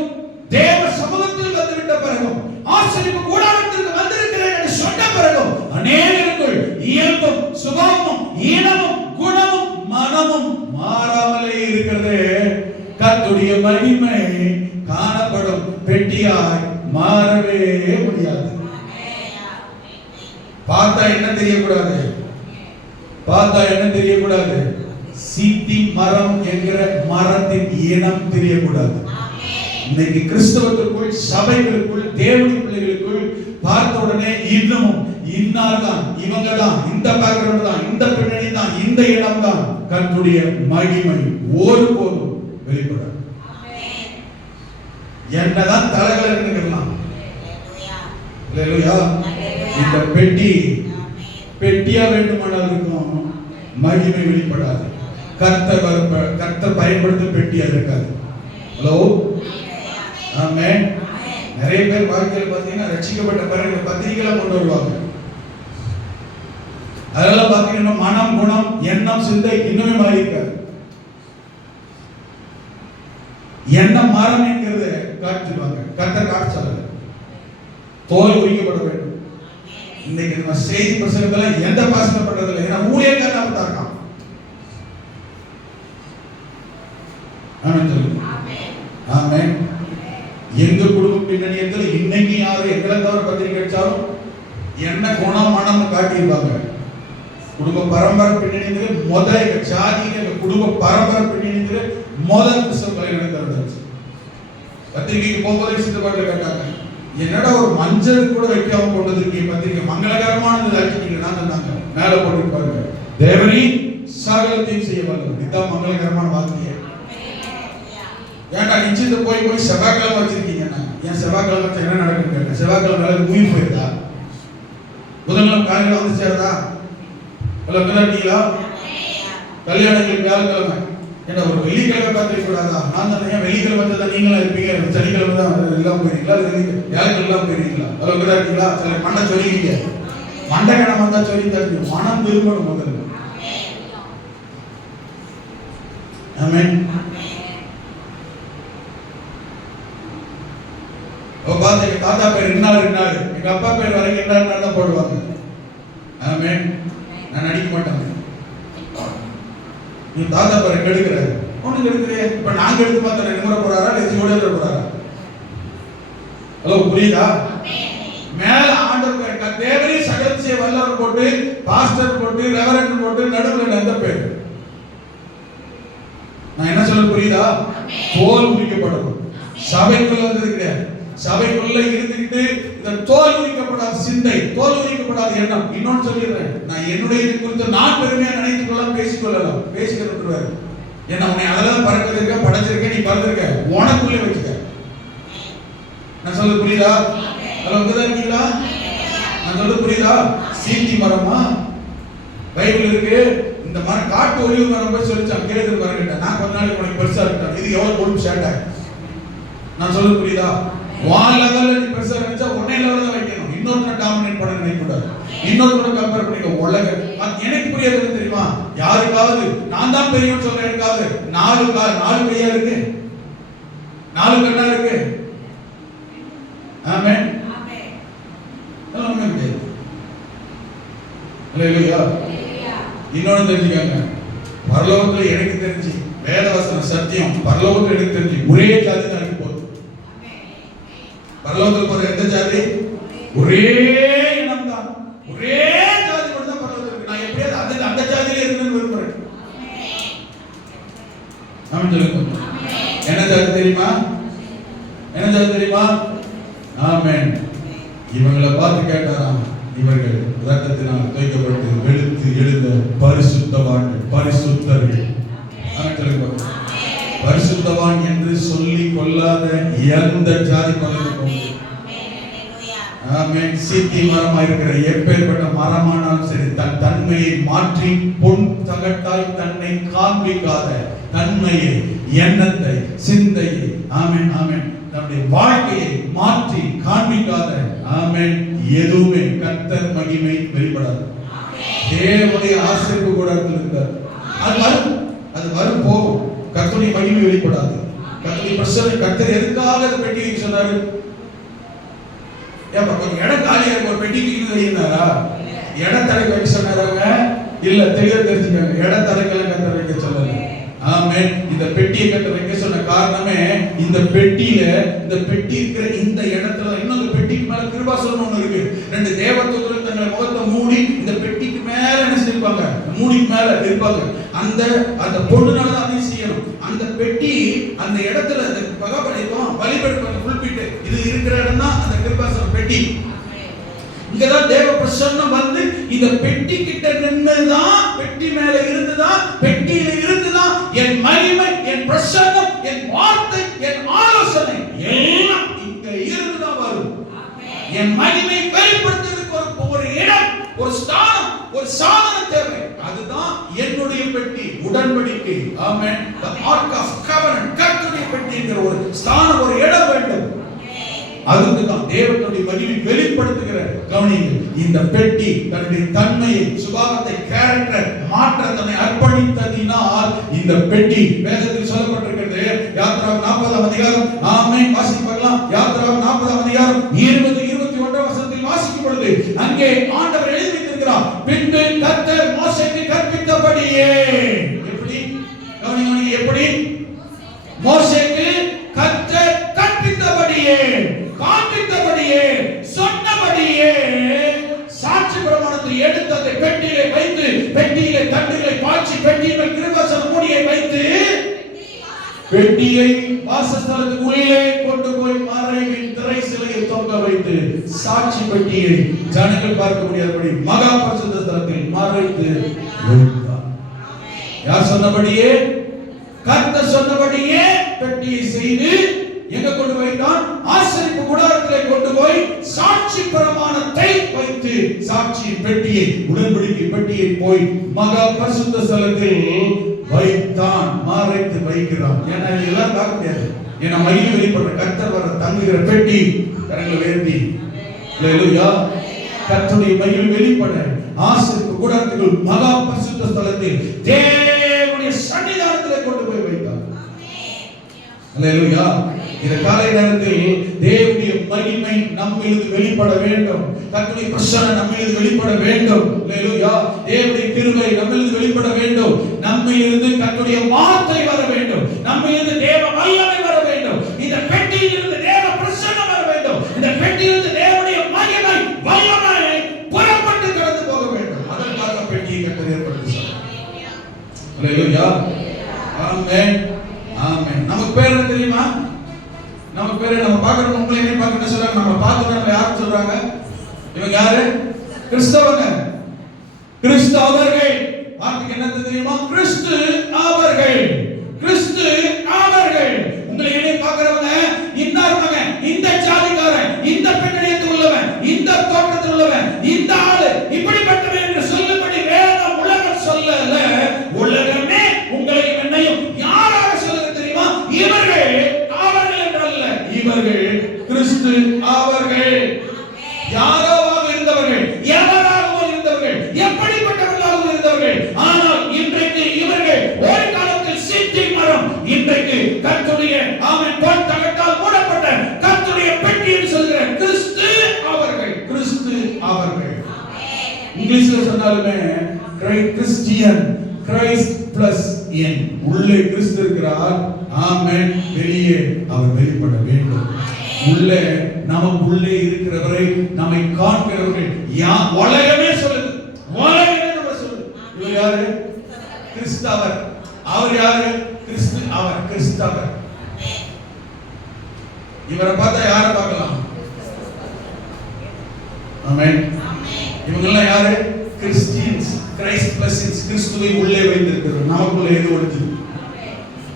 தேவ சமூகத்தில் வந்துவிட்ட பிறகும், ஆசரிப்பு கூடாரத்திற்கு வந்திருக்கிறேன் என்று சொன்ன பிறகும் அநேகருக்குள் இயல்பும், சுபாவமும், இனமும், குணமும், மனமும் மாறாமலே இருக்கிறது. கர்த்தருடைய மகிமை காணப்படும் பெட்டியாய் மாறவே முடியாது. பார்த்தா என்ன தெரியக்கூடாது? பார்த்தா என்ன தெரியக்கூடாது? சீத்தி மரம் என்கிற மரத்தின் இனம் தெரியக்கூடாது. இன்னைக்கு கிறிஸ்தவத்திற்குள், சபைகளுக்குள், தேவனுடைய பிள்ளைகளுக்குள் பார்த்த உடனே இன்னமும் இன்னார்தான், இவங்க தான், இந்த பேக்ரவுண்ட் தான், இந்த பின்னணி தான், இந்த இடம் தான், கர்த்தருடைய மகிமை ஒருபோதும் வெளிப்படாது. என்னதான் தலைகள் இருக்கலாம், அல்லேலூயா. இந்த பெட்டி பெட்டியா வேண்டுமானால் இருக்கும், மகிமை வெளிப்படாது. கர்த்தர் பயன்படுத்தும் பெட்டியா இருக்காது. ஹலோ, ஆமென். நிறைய பேர் வாழ்க்கையில் பார்த்தீங்கன்னா ரட்சிக்கப்பட்ட பிறகு பத்திரிகைலாம் கொண்டு வருவாங்க. அதெல்லாம் பார்த்தீங்கன்னா மனம், குணம், எண்ணம், சிந்தை இன்னுமே மாறி இருக்காது. எண்ணம் மாறம் என்கிறது காட்டுவாங்க, கர்த்தர் காட்டுச்சாங்க. தோல் உரிக்கப்பட வேண்டும். இன்னைக்கு நம்ம செய்தி பிரசங்கத்துல எந்த பாசனம் பண்றது இல்லை. ஏன்னா ஊழியக்காரன் அப்படி இருக்கான். ஆமென் சொல்லுங்க. ஆமென். எங்க குடும்ப பின்னணியத்தில் இன்னைக்கு யாரும் எங்களை தவிர பத்திரிகை அடிச்சாலும் என்ன குணம், மனம் காட்டியிருப்பாங்க. குடும்ப பரம்பரை பின்னணியில் முதல் எங்க ஜாதியில, எங்க குடும்ப பரம்பரை பின்னணியில் முதல் கிறிஸ்தவ கல்யாணம் நடந்துச்சு. பத்திரிகைக்கு போகும்போதே சித்தப்பாட்டில் கேட்டாங்க, என்னடா ஒரு மஞ்சள் கூட வைக்காம கொண்டு வந்திருக்கீங்க, பத்திரிகை மங்களகரமானது ஆக்கிட்டீங்க. நான் சொன்னாங்க, மேல போட்டு பாருங்க, தேவனி சகலத்தையும் செய்ய வல்லவர். இதுதான் மங்களகரமான வார்த்தையே. ஏன்டா நிச்சயத்தை போய் செவ்வாய்க்கிழமை வச்சிருக்கீங்க? ஏன் செவ்வாய்க்கிழமை என்ன நடக்குன்னு கேட்டேன். செவ்வாய்க்கிழமை நாளைக்கு உயிர் போயிருந்தா, புதன்கிழமை காலையில் வந்து சேரதா, இருக்கீங்களா? கல்யாணங்களுக்கு வியாழக்கிழமை, ஏன்னா ஒரு வெள்ளிக்கிழமை பார்த்துக்க கூடாதா? நான் தான் ஏன் வெள்ளிக்கிழமை வந்தா நீங்களும் இருப்பீங்க, சனிக்கிழமை தான் எல்லாம் போயிருக்கீங்களா, வியாழக்கிழமை போயிருக்கீங்களா? இருக்கீங்களா? சில மண்டை சொல்லிக்கீங்க, மண்டை கிழமை வந்தா சொல்லி தருங்க. மனம் திரும்பணும் முதல்ல. ஆமென். பார்த்து எங்க தாத்தா பேர் இன்னாரு, எங்க அப்பா பேர் வரைக்கும் என்ன தான் போடுவாங்க. ஆமென். நான் நடிக்க மாட்டேன். நீ தாத்தா பேரை கெடுக்கிற, ஒண்ணு கெடுக்கிறே. இப்ப நாங்க எடுத்து பார்த்தா நிமிர போறாரா இல்லை ஜோடியா போறாரா? ஹலோ, புரியுதா? மேல ஆண்டவர் பேர் தேவனே சகலத்தை வல்லவர் போட்டு, பாஸ்டர் போட்டு, ரெவரண்ட் போட்டு, நடுவுல எந்த பேர்? நான் என்ன சொல்ல புரியுதா? தோல் உரிக்கப்படணும். சபைக்குள்ள வந்திருக்கிறேன், சபைக்குள்ள இருந்துட்டு இந்த தோல் உரிக்கப்படாத சிந்தை, தோல் உரிக்கப்படாத எண்ணம். இன்னொன்னு சொல்லிடுறேன், நான் என்னுடைய குறித்து நான் பெருமையா நினைத்துக் கொள்ளலாம், பேசிக்கொள்ளலாம், பேசிக்கிறேன். என்ன உன்னை அதெல்லாம் பறக்கிறதுக்க, படைச்சிருக்க, நீ பறந்திருக்க, உனக்குள்ளே வச்சுக்க. நான் சொல்ல புரியுதா? அதுல வந்துதான் இருக்கீங்களா? நான் சொல்றது புரியுதா? சீத்தி மரமா பைபிள் இருக்கு. இந்த மரம் காட்டு ஒலிவு மரம் போய் சொல்லிச்சான் கேதுரு மரம் கிட்ட, நான் கொஞ்ச நாளைக்கு உனக்கு பெருசா இருக்கேன், இது எவ்வளவு கொழுப்பு சேட்டை. நான் சொல்றது புரியுதா? வால் லெவல்ல நீ பெருசா நினைச்சா உன்னை லெவல்ல தான் வைக்கணும். இன்னொருத்தனை டாமினேட் பண்ண நினைக்க கூடாது. இன்னொருத்தனை கம்பேர் பண்ணிக்க உலக எனக்கு புரியாது தெரியுமா? யாருக்காவது நான் தான் பெரியவன் சொல்ற எனக்காவது நாலு கையா இருக்கு, 4 கண்ணா இருக்கு. ஆமென். ஆமென். அல்லேலூயா. இன்னொன்னு தெரிஞ்சுக்கங்க, பரலோகத்துல எனக்கு தெரிஞ்சு வேதவசன சத்தியம், பரலோகத்துல எனக்கு தெரிஞ்சு ஒரே ஜாதி தான் இருக்கு போகுது. பரலோகத்துல போற எந்த ஜாதி? ஒரே இனம் தான், ஒரே ஜாதி மட்டும் தான் பரலோகத்துல இருக்கு. நான் எப்படியாவது அந்த ஜாதியில இருக்கணும்னு விரும்புறேன். ஆமென் சொல்லுங்க. என்ன ஜாதி தெரியுமா? என்ன ஜாதி தெரியுமா? ஆமென். இவங்களை பார்த்து கேட்டாராம், இவர்கள் இரத்தத்தினால் துவைக்கப்பட்டு வெளுத்து எழுந்த பரிசுத்தவான்கள், பரிசுத்தர்கள். ஆமென் சொல்லுங்க. பரிசுத்தவான் என்று சொல்லி கொள்ளாத எந்த ஜாதி பலனுக்கும் ஆமென். சீத்தி மரமா இருக்கிற எப்பேற்பட்ட மரமானாலும் சரி, தன் தன்மையை மாற்றி பொன் தகட்டால் தன்னை காண்பிக்காத தன்மையை, எண்ணத்தை, சிந்தையை, ஆமென் ஆமென், நம்முடைய வாழ்க்கையை மாற்றி காண்பிக்காத ஆமென் எதுவுமே கர்த்தர் மகிமை வெளிப்படாது. தேவனுடைய ஆசீர்வாத கூடாரத்தில் இருக்கார். அது வரும் போகும். கர்த்தருடைய மகிமை வெளிப்படாது. கர்த்தருடைய பிரசன்னம். கர்த்தர் எதுக்காக அந்த பெட்டியை சொன்னாரு? ஏப்பா கொஞ்சம் இடம் காலியா இருக்கு, ஒரு பெட்டிக்கு வைக்கிறாரா? இடம் தடை வைக்க சொன்னாராங்க? இல்ல, தெளிவா தெரிஞ்சுக்கங்க, இடம் தடைக்கெல்லாம் கர்த்தர் வைக்க சொல்லல. ஆமென். இந்த பெட்டியை கர்த்தர் வைக்க சொன்ன காரணமே, இந்த பெட்டியில, இந்த பெட்டி இருக்கிற இந்த இடத்துல இன்னும் இந்த பெட்டிக்கு மேல கிருபாசனம் ஒண்ணு இருக்கு. 2 தேவதூதர்கள் தங்கள் முகத்தை மூடி இந்த பெட்டிக்கு மேல என்ன செய்வாங்க? மூடிக்கு மேல இருப்பாங்க. அந்த பொண்ணுனால தான் அதை செய்யணும். அந்த பெட்டி அந்த இடத்துல அந்த பகபடிக்கும் பலிபீடம் புல்பிட்டு இது இருக்கிற இடம் தான் அந்த கிருபாசனம் பெட்டி. இங்கதான் தேவ பிரசன்னம் வந்து இந்த பெட்டி கிட்ட நின்னுதான், பெட்டி மேல இருந்துதான், பெட்டியில இருந்துதான் என் மகிமை, என் பிரசன்னம், என் வார்த்தை, என் ஆலோசனை எல்லாம் இங்க இருந்துதான் வரும். என் மகிமை வெளிப்படுத்துறதுக்கு ஒரு இடம், ஒரு ஸ்தானம், ஒரு சாதனம் தேவை. அதுதான் என்னுடைய பெட்டி, உடன்படிக்கை. ஆமென். The ark of covenant, கர்த்தருடைய பெட்டிங்கிற ஒரு ஸ்தானம், ஒரு இடம் வேண்டும். அதுக்கு தான் தேவனுடைய மகிமை வெளிப்படுத்துகிற கவனிங்கள். இந்த பெட்டி தன்னுடைய தன்மையை, சுபாவத்தை, கேரக்டர் மாற்ற தன்னை அர்ப்பணித்ததினால் இந்த பெட்டி வேதத்தில் சொல்லப்பட்டிருக்கிறது. யாத்ராகமம் 40ஆம் அதிகாரம், ஆமென், வாசித்து பார்க்கலாம். யாத்ராகமம் 40ஆம் அதிகாரம் 20-21 வசனத்தில் வாசிக்கும் பொழுது அங்கே ஆண்டவர் எழுதி வைத்திருக்கிறார், பின்பு கர்த்தர் மோசேக்கு கற்பித்தபடியே. எப்படி கவனிங்க, எப்படி மோசேக்கு கர்த்தர் கற்பித்தபடியே, காண்பித்தபடியே, சொன்னபடியே சாட்சி பிரமாணத்தை எடுத்து அதை பெட்டியிலே வைத்து, பெட்டியிலே தண்டுகளை பாய்ச்சி, பெட்டியில் கிருபாசன மூடியை வைத்து, பெட்டியை வாசஸ்தலத்துக்கு உள்ளே கொண்டு போய் மறைவின் திரை சிலையில் தொங்க வைத்து, சாட்சி பெட்டியை ஜனங்கள் பார்க்க முடியாதபடி மகா பரிசுத்த ஸ்தலத்தில் மறைத்து வைத்தார். யார் சொன்னபடியே? கர்த்தர் சொன்னபடியே பெட்டியை செய்து எங்க கொண்டு வைத்தான்? ஆசரிப்பு கூடாரத்திலே கொண்டு போய் சாட்சி பிரமாணத்தை வைத்து, சாட்சி பெட்டியை, உடன்படிக்கை பெட்டியை போய் மகா பரிசுத்த ஸ்தலத்தில் வைத்தான், மறைத்து வைக்கிறான். ஏன்னா இதெல்லாம் பார்க்க முடியாது. ஏன்னா மகிமை வெளிப்படுற கர்த்தர் வர தங்குகிற பெட்டி. கரங்களை உயர்த்தி அல்லேலூயா. கர்த்தருடைய மகிமை வெளிப்பட ஆசரிப்பு கூடாரத்துக்குள் மகா பரிசுத்த ஸ்தலத்தில் தேவனுடைய சன்னிதானத்திலே கொண்டு போய் வைத்தான். அல்லேலூயா. இந்த காலை நேரத்தில் தேவனுடைய மகிமை நம்மிலிருந்து வெளிப்பட வேண்டும். கர்த்தருடைய பிரசன்னம் நம்மிலிருந்து வெளிப்பட வேண்டும். அல்லேலூயா. தேவனுடைய கிருபை நம்மிலிருந்து வெளிப்பட வேண்டும். நம்மிலிருந்து கர்த்தருடைய வார்த்தை வர வேண்டும். நம்மிலிருந்து தேவ வல்லமை வர வேண்டும். இந்த பெட்டியிலிருந்து தேவ பிரசன்னம் வர வேண்டும். இந்த பெட்டியிலிருந்து தேவனுடைய மகிமை, வல்லமை புறப்பட்டு கடந்து போக வேண்டும். அதற்காக பெட்டியை கர்த்தர் ஏற்படுத்தினார். அல்லேலூயா. ஆமென். ஆமென். நமக்கு பேர் என்ன தெரியுமா? நம்ம பேரு, நம்ம பார்க்கறவங்க உங்களை என்ன பார்க்க சொல்றாங்க? நம்ம பார்த்துட்டு நம்ம யாரு சொல்றாங்க? இவங்க யாரு? கிறிஸ்தவங்க. கிறிஸ்தவர்கள். வார்த்தைக்கு என்ன தெரியுமா? கிறிஸ்து அவர்கள். கிறிஸ்து அவர்கள். உங்களை என்ன பார்க்கறவங்க இன்னார்ங்க, இந்த ஜாதிக்காரன், இந்த பின்னணியத்தில் உள்ளவன், இந்த தோற்றத்தில் உள்ளவன், கிறிஸ்து அவர்கள். யாரோவாக இருந்தவர்கள், எவராகவும் இருந்தவர்கள், எப்படிப்பட்டவர்களாகவும் இருந்தவர்கள். ஆனால் இன்றைக்கு இவர்கள் ஒரு காலத்தில் சீத்தி மரம், இன்றைக்கு கர்த்தருடைய ஆமென் பொன் தகட்டால் மூடப்பட்ட கர்த்தருடைய பெட்டி என்று சொல்கிற கிறிஸ்து அவர்கள். கிறிஸ்து அவர்கள். இங்கிலீஷ்ல சொன்னாலுமே கிறிஸ்டியன், கிரைஸ்ட் பிளஸ் என். உள்ளே கிறிஸ்து இருக்கிறார், ஆமென். வெளியே அவர் வெளிப்பட வேண்டும். உள்ளே நமக்குள்ளே இருக்கிறவரை நம்மை காண்கிறவர்கள் உலகமே சொல்லுது, உலகமே நம்ம சொல்லுது. இவர் யாரு? கிறிஸ்தவர். அவர் யாரு? கிறிஸ்து அவர், கிறிஸ்தவர். இவரை பார்த்தா யாரை பார்க்கலாம்? ஆமென். இவங்க எல்லாம் யாரு? கிறிஸ்டியன்ஸ், கிரைஸ்ட் பிளஸ் கிறிஸ்துவை உள்ளே வைத்திருக்கிறோம். நமக்குள்ள எது ஒளிஞ்சிருக்கு?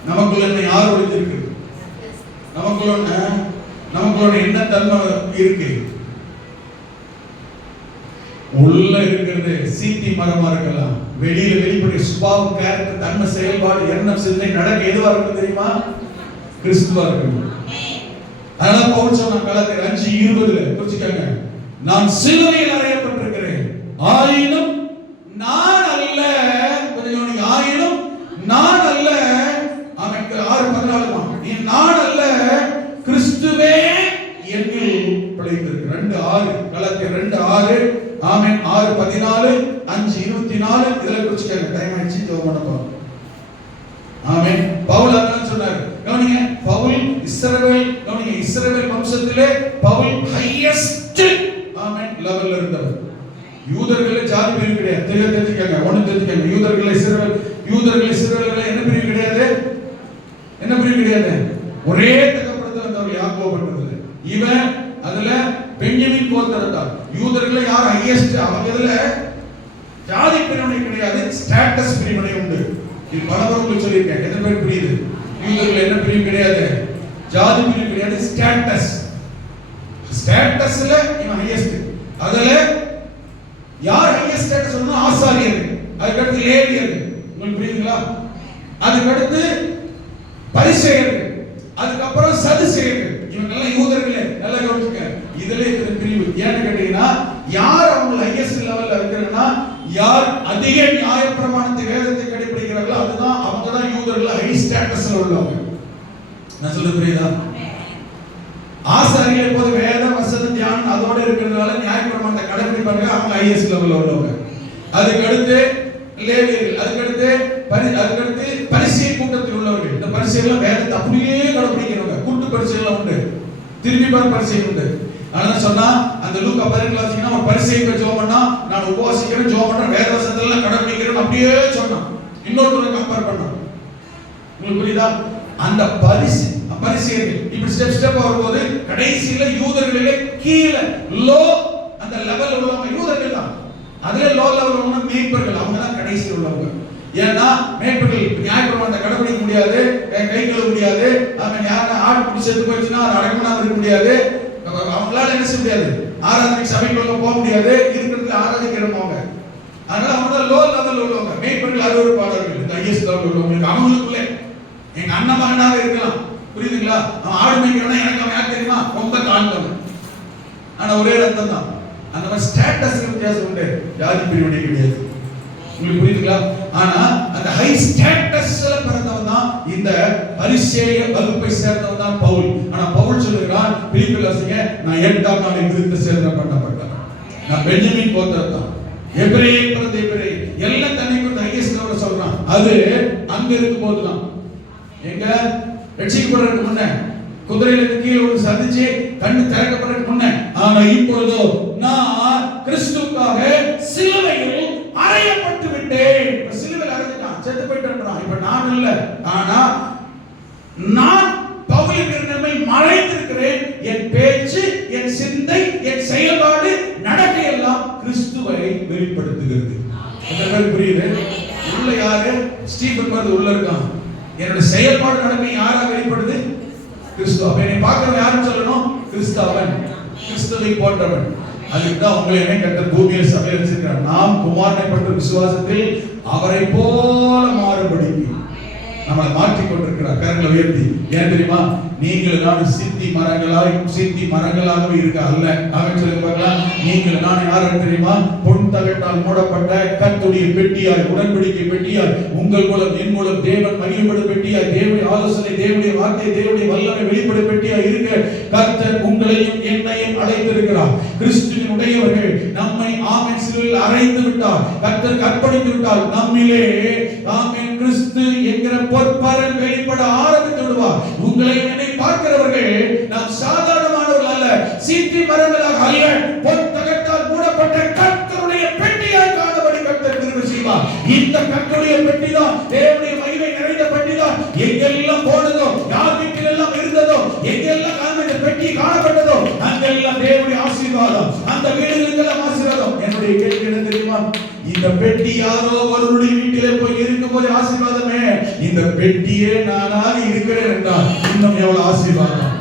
நமக்குள்ள யார் ஒளிஞ்சிருக்கு? நமக்குள்ள என்ன தன்மை இருக்கு? உள்ள இருக்கிறது சீத்தி மரமா இருக்கலாம், வெளியில வெளிப்படைய சுபாவம், கேரக்டர், தன்மை, செயல்பாடு, எண்ணம், சிந்தனை, நடக்க எதுவா இருக்கு தெரியுமா? கிறிஸ்துவா இருக்கு. அதனால பவுல் சொன்ன கலாத்தியர் 5:20 புரிஞ்சுக்கங்க, நான் சிலுவையில் அறையப்பட்டிருக்கிறேன், ஆயினும் நான் அல்ல. கொஞ்சம் ஆயினும் நான் அல்ல. அவனுக்கு 6:14 நான் அல்ல, கிறிஸ்துவே என்னில் பிழைத்திருக்கிறார். 2:6 கலாத்தியர் 2:6 ஆமென். 6:14 5:24 இதெல்லாம் குறிச்சுக்கங்க. டைம் ஆயிடுச்சு, ஜெபம் பண்ண போறோம். ஆமென். பவுல் அதான் சொன்னார். கவனிங்க, பவுல் இஸ்ரவேல், கவனிங்க, இஸ்ரவேல் வம்சத்திலே பவுல் ஹையஸ்ட் ஆமென் லெவல்ல இருந்தவர். யூதர்களே ஜாதி பிரிவு கிடையாது. தெரிஞ்சுக்கங்க, ஒண்ணு தெரிஞ்சுக்கங்க. யூதர்கள் இஸ்ரவேலர்கள் என்ன பிரிவு கிடையாது? என்ன பிரிவு கிடையாது? ஒரே தகப்பனத்துல வந்தவர் யாக்கோபு என்பது. இவன் அதுல பென்யமீன் கோத்திரத்தார். யூதர்களே யார் ஹையஸ்ட்? அவங்க இதுல ஜாதி பிரிவினை கிடையாது, ஸ்டேட்டஸ் பிரிவினை உண்டு. இது பலவருக்கு சொல்லியிருக்கேன். எத்தனை பேர் புரியுது? யூதர்கள் என்ன பிரிவு கிடையாது? ஜாதி பிரிவு கிடையாது, ஸ்டேட்டஸ். ஸ்டேட்டஸ்ல இவன் ஹையஸ்ட். அதுல யார் ஹையஸ்ட் ஸ்டேட்டஸ் சொன்னா? ஆசாரியர், அதுக்கு அடுத்து லேவியர். உங்களுக்கு புரியுதுங்களா? அதுக்கு அடுத்து பரிசேயர், அதுக்கு அப்புறம் சதுசேயர். இவங்க எல்லாம் யூதர்களே. நல்லா கவனிச்சுங்க, இதுல இருக்கிற பிரிவு. ஏன்னு கேட்டீங்கன்னா, யார் அவங்க ஹையஸ்ட் லெவல்ல இருக்கிறாங்கன்னா, யார் அதிக நியாயப்பிரமாணத்தை வேதத்தை கடைபிடிக்கிறார்களோ அதுதான் அவங்க தான் யூதர்கள் ஹை ஸ்டேட்டஸ்ல உள்ளவங்க. நான் சொல்றது புரியுதா? ஆசாரியர் போது வேத வசனம் தியானம் அதோட இருக்கிறதுனால நியாயப்பிரமாணத்தை கடைபிடிப்பாங்க, அவங்க ஹையஸ்ட் லெவல்ல உள்ளவங்க. அதுக்கு அடுத்து லேவியர்கள், அதுக்கு அடுத்து பரிசேயர் கூட்டத்தில் உள்ளவர்கள். இந்த பரிசேயர்கள் வேதத்தை அப்படியே கடைபிடிக்கிறவங்க. கூட்டு பரிசேயர்கள் உண்டு, திரும்பி பார் பரிசேயர் உண்டு. அதனால சொன்னா அந்த லூக்கா 10 வாசிங்கன்னா ஒரு பரிசேயர் ஜெபம் பண்ணா, நான் உபவாசிக்கிறேன், ஜெபம் பண்றேன், வேத வசனத்தை எல்லாம் கடைபிடிக்கிறேன் அப்படியே சொன்னான். இன்னொருத்தரை கம்பேர் பண்ணான். உங்களுக்கு புரியுதா? அந்த பரிசேயர்கள் இப்படி ஸ்டெப் வரும்போது கடைசியில யூதர்களிலே கீழே லோ அந்த லெவல் உள்ளவங்க யூதர்கள் தான். அதுல லோ லெவல் உள்ளவங்க மேய்ப்பர்கள், அவங்க தான் கடைசியில் உள்ளவங்க. ஏன்னா மேய்ப்பர்கள் நியாயப்பிரமாணத்தை கடைபிடிக்க முடியாது, கை கழுவ முடியாது, அவன் யாரும் ஆடு பிடிச்சி செத்து போயிடுச்சுன்னா அது அடக்கமாக இருக்க முடியாது, அவங்களால என்ன செய்ய முடியாது, ஆராதனைக்கு சபைக்குள்ள போக முடியாது, இருக்கிறதுல ஆராதிக்கிறவங்க. அதனால அவங்க லோ லெவல் உள்ளவங்க. மேய்ப்பர்கள் அறுவடைப்பாளர்கள், ஹையஸ்ட் லெவல் உள்ளவங்க. அவங்களுக்குள்ளே எங்க அண்ணன் மகனாக இருக்கலாம், புரியுதுங்களா? அவன் ஆடு மேய்க்கிறவனா எனக்கு அவன் யார் தெரியுமா? ரொம்ப தாழ்ந்தவன், ஆனா ஒரே ரத்தம் தான். அந்த மாதிரி ஸ்டேட்டஸ் வித்தியாசம் உண்டு, ஜாதி பிரிவினை கிடையாது. உங்களுக்கு புரியுதுங்களா? ஆனா அந்த ஹை ஸ்டேட்டஸ்ல பிறந்தவன் தான் இந்த பரிசேய வகுப்பை சேர்ந்தவன் தான் பவுல். ஆனா பவுல் சொல்லுகிறான், பிலிப்பியர் வாசிங்க, நான் 8ஆம் நாளில் விருத்த சேதனம் பண்ணப்பட்டேன், நான் பென்யமீன் கோத்திரத்தான், எபிரேய பிறந்த எபிரேய, எல்லாம் தன்னை குறித்து ஹையஸ்ட் லெவல்ல சொல்றான். அது அங்க இருக்கும் போதுதான், எங்க ரட்சிக்கப்படுறதுக்கு முன்ன, குதிரையில கீழே ஒரு சந்திச்சு கண்ணு திறக்கப்படுறதுக்கு முன்ன. ஆனா இப்பொழுதோ நான் கிறிஸ்துவுக்காக சிலுவையில் அறையப்பட்டு விட்டேன். சிலுவையில் அறைஞ்சிட்டான், செத்து போயிட்டான். இப்ப நான் இல்ல, ஆனா நான் பவுலின் மேல் மறைந்திருக்கிறேன். என் பேச்சு, என் சிந்தை, என் செயல்பாடு, நடக்கை எல்லாம் கிறிஸ்துவை வெளிப்படுத்துகிறது. புரியுது? உள்ள யாரு? ஸ்டீபன் மாதிரி உள்ள இருக்கான். என்னோட செயல்பாடு, நடக்கை யாரா வெளிப்படுது? கிறிஸ்து. அப்ப என்னை பார்க்கிறவன் யாருன்னு சொல்லணும்? கிறிஸ்தவன், கிறிஸ்துவை போன்றவன். அதுக்குதான் உங்களை என்ன கர்த்தர் பூமியில் சபையில் வச்சிருக்கிறார். நாம் குமாரனை பற்றி விசுவாசத்தில் அவரை போல மாறுபடி நம்மளை மாற்றிக் கொண்டிருக்கிறார். கரங்களை உயர்த்தி. ஏன் தெரியுமா? நீங்கள் நான் சித்தி மரங்களாகவே இருக்க அல்ல. அவன் சொல்லுங்க பார்க்கலாம், நீங்கள் நான் யார் தெரியுமா? பொன் தகட்டால் மூடப்பட்ட கர்த்தருடைய பெட்டியாய், உடன்படிக்கை பெட்டியாய், உங்கள் மூலம் என் மூலம் தேவன் மகிமைப்படும் பெட்டியாய், தேவனுடைய ஆலோசனை, தேவனுடைய வார்த்தை, தேவனுடைய வல்லமை வெளிப்படும் பெட்டியாய் இருக்க கர்த்தர் உங்களையும் என்னையும் அழைத்திருக்கிறார். கிறிஸ்துவின் உடையவர்கள் நம்மை ஆமென் சிலுவையில் அறைந்து விட்டார், கர்த்தர் அர்ப்பணித்து விட்டார். நம்மிலே ஆமென் கிறிஸ்து என்கிற பொற்பரன் வெளிப்பட ஆரம்பித்து விடுவார். உங்களை என்னை பார்க்கிறவர்கள் நாம் சாதாரணமானவர்கள் அல்ல, சீத்தி மரங்களாக அல்ல, பொன் தகட்டால் மூடப்பட்ட கர்த்தருடைய பெட்டியாய் காணபடி கர்த்தர் கிருபை செய்வார். இந்த கர்த்தருடைய பெட்டி தான் தேவனுடைய மகிமை நிறைந்த பெட்டி தான். எங்கெல்லாம் போனதோ, யார் வீட்டில் எல்லாம் இருந்ததோ, எங்கெல்லாம் இந்த பெட்டி காணப்பட்டதோ, அங்கெல்லாம் தேவனுடைய ஆசீர்வாதம், அந்த வீடுகளுக்கெல்லாம் ஆசீர்வாதம். என்னுடைய கேள்வி என்ன தெரியுமா? இந்த பெட்டி யாரோ ஒருவருடைய வீட்டிலே போய் இருக்கும்போது ஆசீர்வாதமே, இந்த பெட்டியே நானாக இருக்கிறேன் என்றால் இன்னும் எவ்வளவு ஆசீர்வாதம்,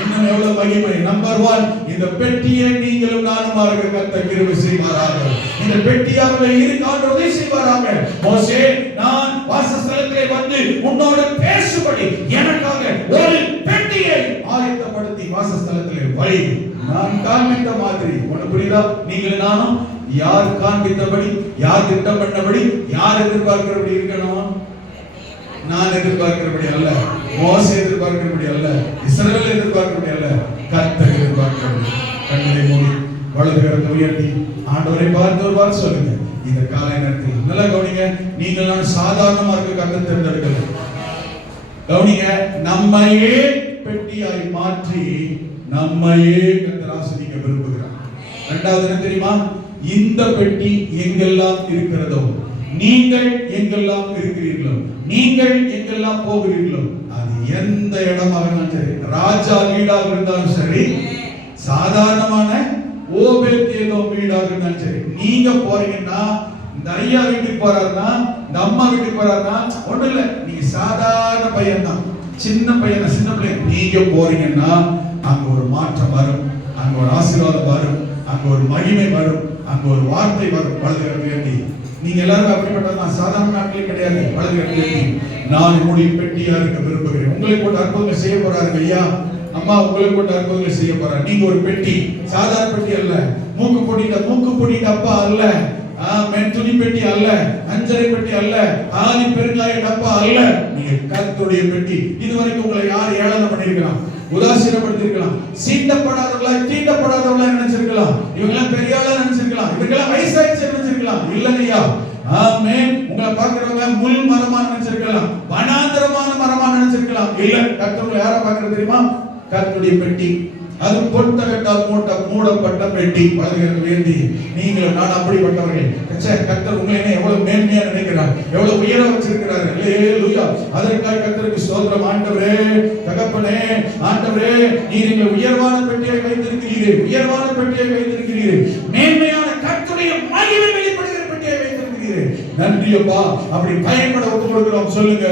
இன்னும் எவ்வளவு மகிமை. நம்பர் 1, இந்த பெட்டியை நீங்களும் நானும் கர்த்தர் கிருபை செய்வாராக. இந்த பெட்டியாகவே இருக்கான்ற உதவி செய்வாராக. மோசே, நான் வாசஸ்தலத்திலே வந்து உன்னோடு பேசும்படி எனக்காக ஒரு பெட்டியை ஆயத்தப்படுத்தி வாசஸ்தலத்திலே வை. நான் காண்பித்த மாதிரி, உனக்கு புரியுதா? நீங்கள் நானும் யார் காண்பித்தபடி, யார் திட்டம் பண்ணபடி, யார் எதிர்பார்க்கிறபடி இருக்கணும்? நான் எதிர்பார்க்கிறபடி அல்ல, மோசே எதிர்பார்க்கிறபடி அல்ல, இஸ்ரவேல் எதிர்பார்க்கிறபடி அல்ல, கர்த்தர் எதிர்பார்க்கிறபடி. கண்களை மூடி வலது கரத்தை உயர்த்தி ஆண்டவரை பார்த்து ஒரு வார்த்தை சொல்லுங்க. இந்த காலை நேரத்தில் நல்லா கவனிங்க. நீங்கள் நான் சாதாரணமா இருக்க கர்த்தர் தேர்ந்தெடுக்கல. கவனிங்க, நம்மையே பெட்டியாய் மாற்றி நம்மையே கர்த்தர் ஆசீர்வதிக்க விரும்புகிறார். இரண்டாவது என்ன தெரியுமா? இந்த பெட்டி எங்கெல்லாம் இருக்கிறதோ, நீங்கள் எங்கெல்லாம் இருக்கிறீர்களோ, நீங்கள் எங்கெல்லாம் போகிறீர்களோ, அது எந்த இடமாக இருந்தாலும் சரி, ராஜா வீடாக இருந்தாலும் சரி, சாதாரணமான ஓபேத்ஏதோம் வீடாக இருந்தாலும் சரி, நீங்க போறீங்கன்னா, இந்த ஐயா வீட்டுக்கு போறாருன்னா, இந்த அம்மா வீட்டுக்கு போறாருன்னா ஒண்ணும் இல்ல, நீங்க சாதாரண பையன் தான், சின்ன பையன், சின்ன பையன், நீங்க போறீங்கன்னா அங்க ஒரு மாற்றம் வரும், அங்க ஒரு ஆசீர்வாதம் வரும், அங்க ஒரு மகிமை வரும், அங்க ஒரு வார்த்தை வரும். வலதுகரத்தை உயர்த்தி, நீங்க எல்லாரும் அப்படிப்பட்ட சாதாரண நாட்களே கிடையாது. வலதுகரத்தை உயர்த்தி, நான் உங்களுடைய பெட்டியா இருக்க விரும்புகிறேன். உங்களை கொண்டு அற்புதங்கள் செய்ய போறாரு ஐயா, அம்மா உங்களை கொண்டு அற்புதங்கள் செய்ய போறாரு. நீங்க ஒரு பெட்டி, சாதாரண பெட்டி அல்ல, மூக்கு பொடிட்ட அப்பா அல்ல, துணி பெட்டி அல்ல, அஞ்சரை பெட்டி அல்ல, ஆதி பெருங்காய டப்பா அல்ல, நீங்க கர்த்தருடைய பெட்டி. இதுவரைக்கும் உங்களை யார் ஏளனம் பண்ணிருக்கலாம், உதாசீனப்படுத்திருக்கலாம், சீண்டப்படாதவர்களா தீண்டப்படாதவர்களா நினைச்சிருக்கலாம், இவங்க பெரிய ஆளா நினைச்சிருக்கலாம், இவங்க வயசாயிச்சு நினைச்சிருக்கலாம். இல்லையா? ஆமென். உங்களை பார்க்கிறவங்க முள் மரமா நினைச்சிருக்கலாம், வனாந்தரமான மரமா நினைச்சிருக்கலாம். இல்ல, கர்த்தர் யாரை பார்க்கிறது தெரியுமா? கர்த்தருடைய பெட்டி. அது பொன் தகட்டால் மூடப்பட்ட பெட்டி. வலதுகரத்தை உயர்த்தி, நீங்கள் நான் அப்படிப்பட்டவர்கள். கர்த்தர் உங்களை எவ்வளவு மேன்மையா நினைக்கிறார், எவ்வளவு உயர வச்சிருக்கிறார். அல்லேலூயா. அதற்காக கர்த்தருக்கு ஸ்தோத்திரம். ஆண்டவரே, தகப்பனே, ஆண்டவரே, நீர் எங்களை உயர்வான பெட்டியை வைத்திருக்கிறீர்கள், உயர்வான பெட்டியை வைத்திருக்கிறீர்கள், மேன்மையான கர்த்தருடைய மகிமை வெளிப்படுகிற பெட்டியை வைத்திருக்கிறீர்கள். நன்றி அப்பா. அப்படி பயன்பட ஒப்பு கொடுக்கிறோம். சொல்லுங்க,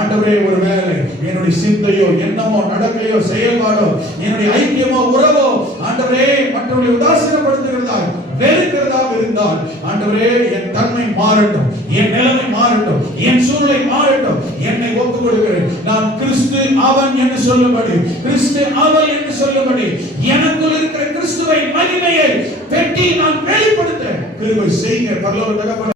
ஆண்டவரே, ஒரு வேளை என்னுடைய சிந்தையோ, எண்ணமோ, நடக்கையோ, செயல்பாடோ, என்னுடைய ஐக்கியமோ, உறவோ, ஆண்டவரே, மற்றவர்களை உதாசீனப்படுத்துகிறதா, வெறுக்கிறதாக இருந்தால், ஆண்டவரே, என் தன்மை மாறட்டும், என் நிலைமை மாறட்டும், என் சூழ்நிலை மாறட்டும். என்னை ஒப்பு கொடுக்கிறேன். நான் கிறிஸ்து அவன் என்று சொல்லும்படி, கிறிஸ்து அவள் என்று சொல்லும்படி, எனக்குள் இருக்கிற கிறிஸ்துவை மகிமையை பெட்டி நான் வெளிப்படுத்த கிருபை செய்யுங்க. பரலோக தகப்பனே.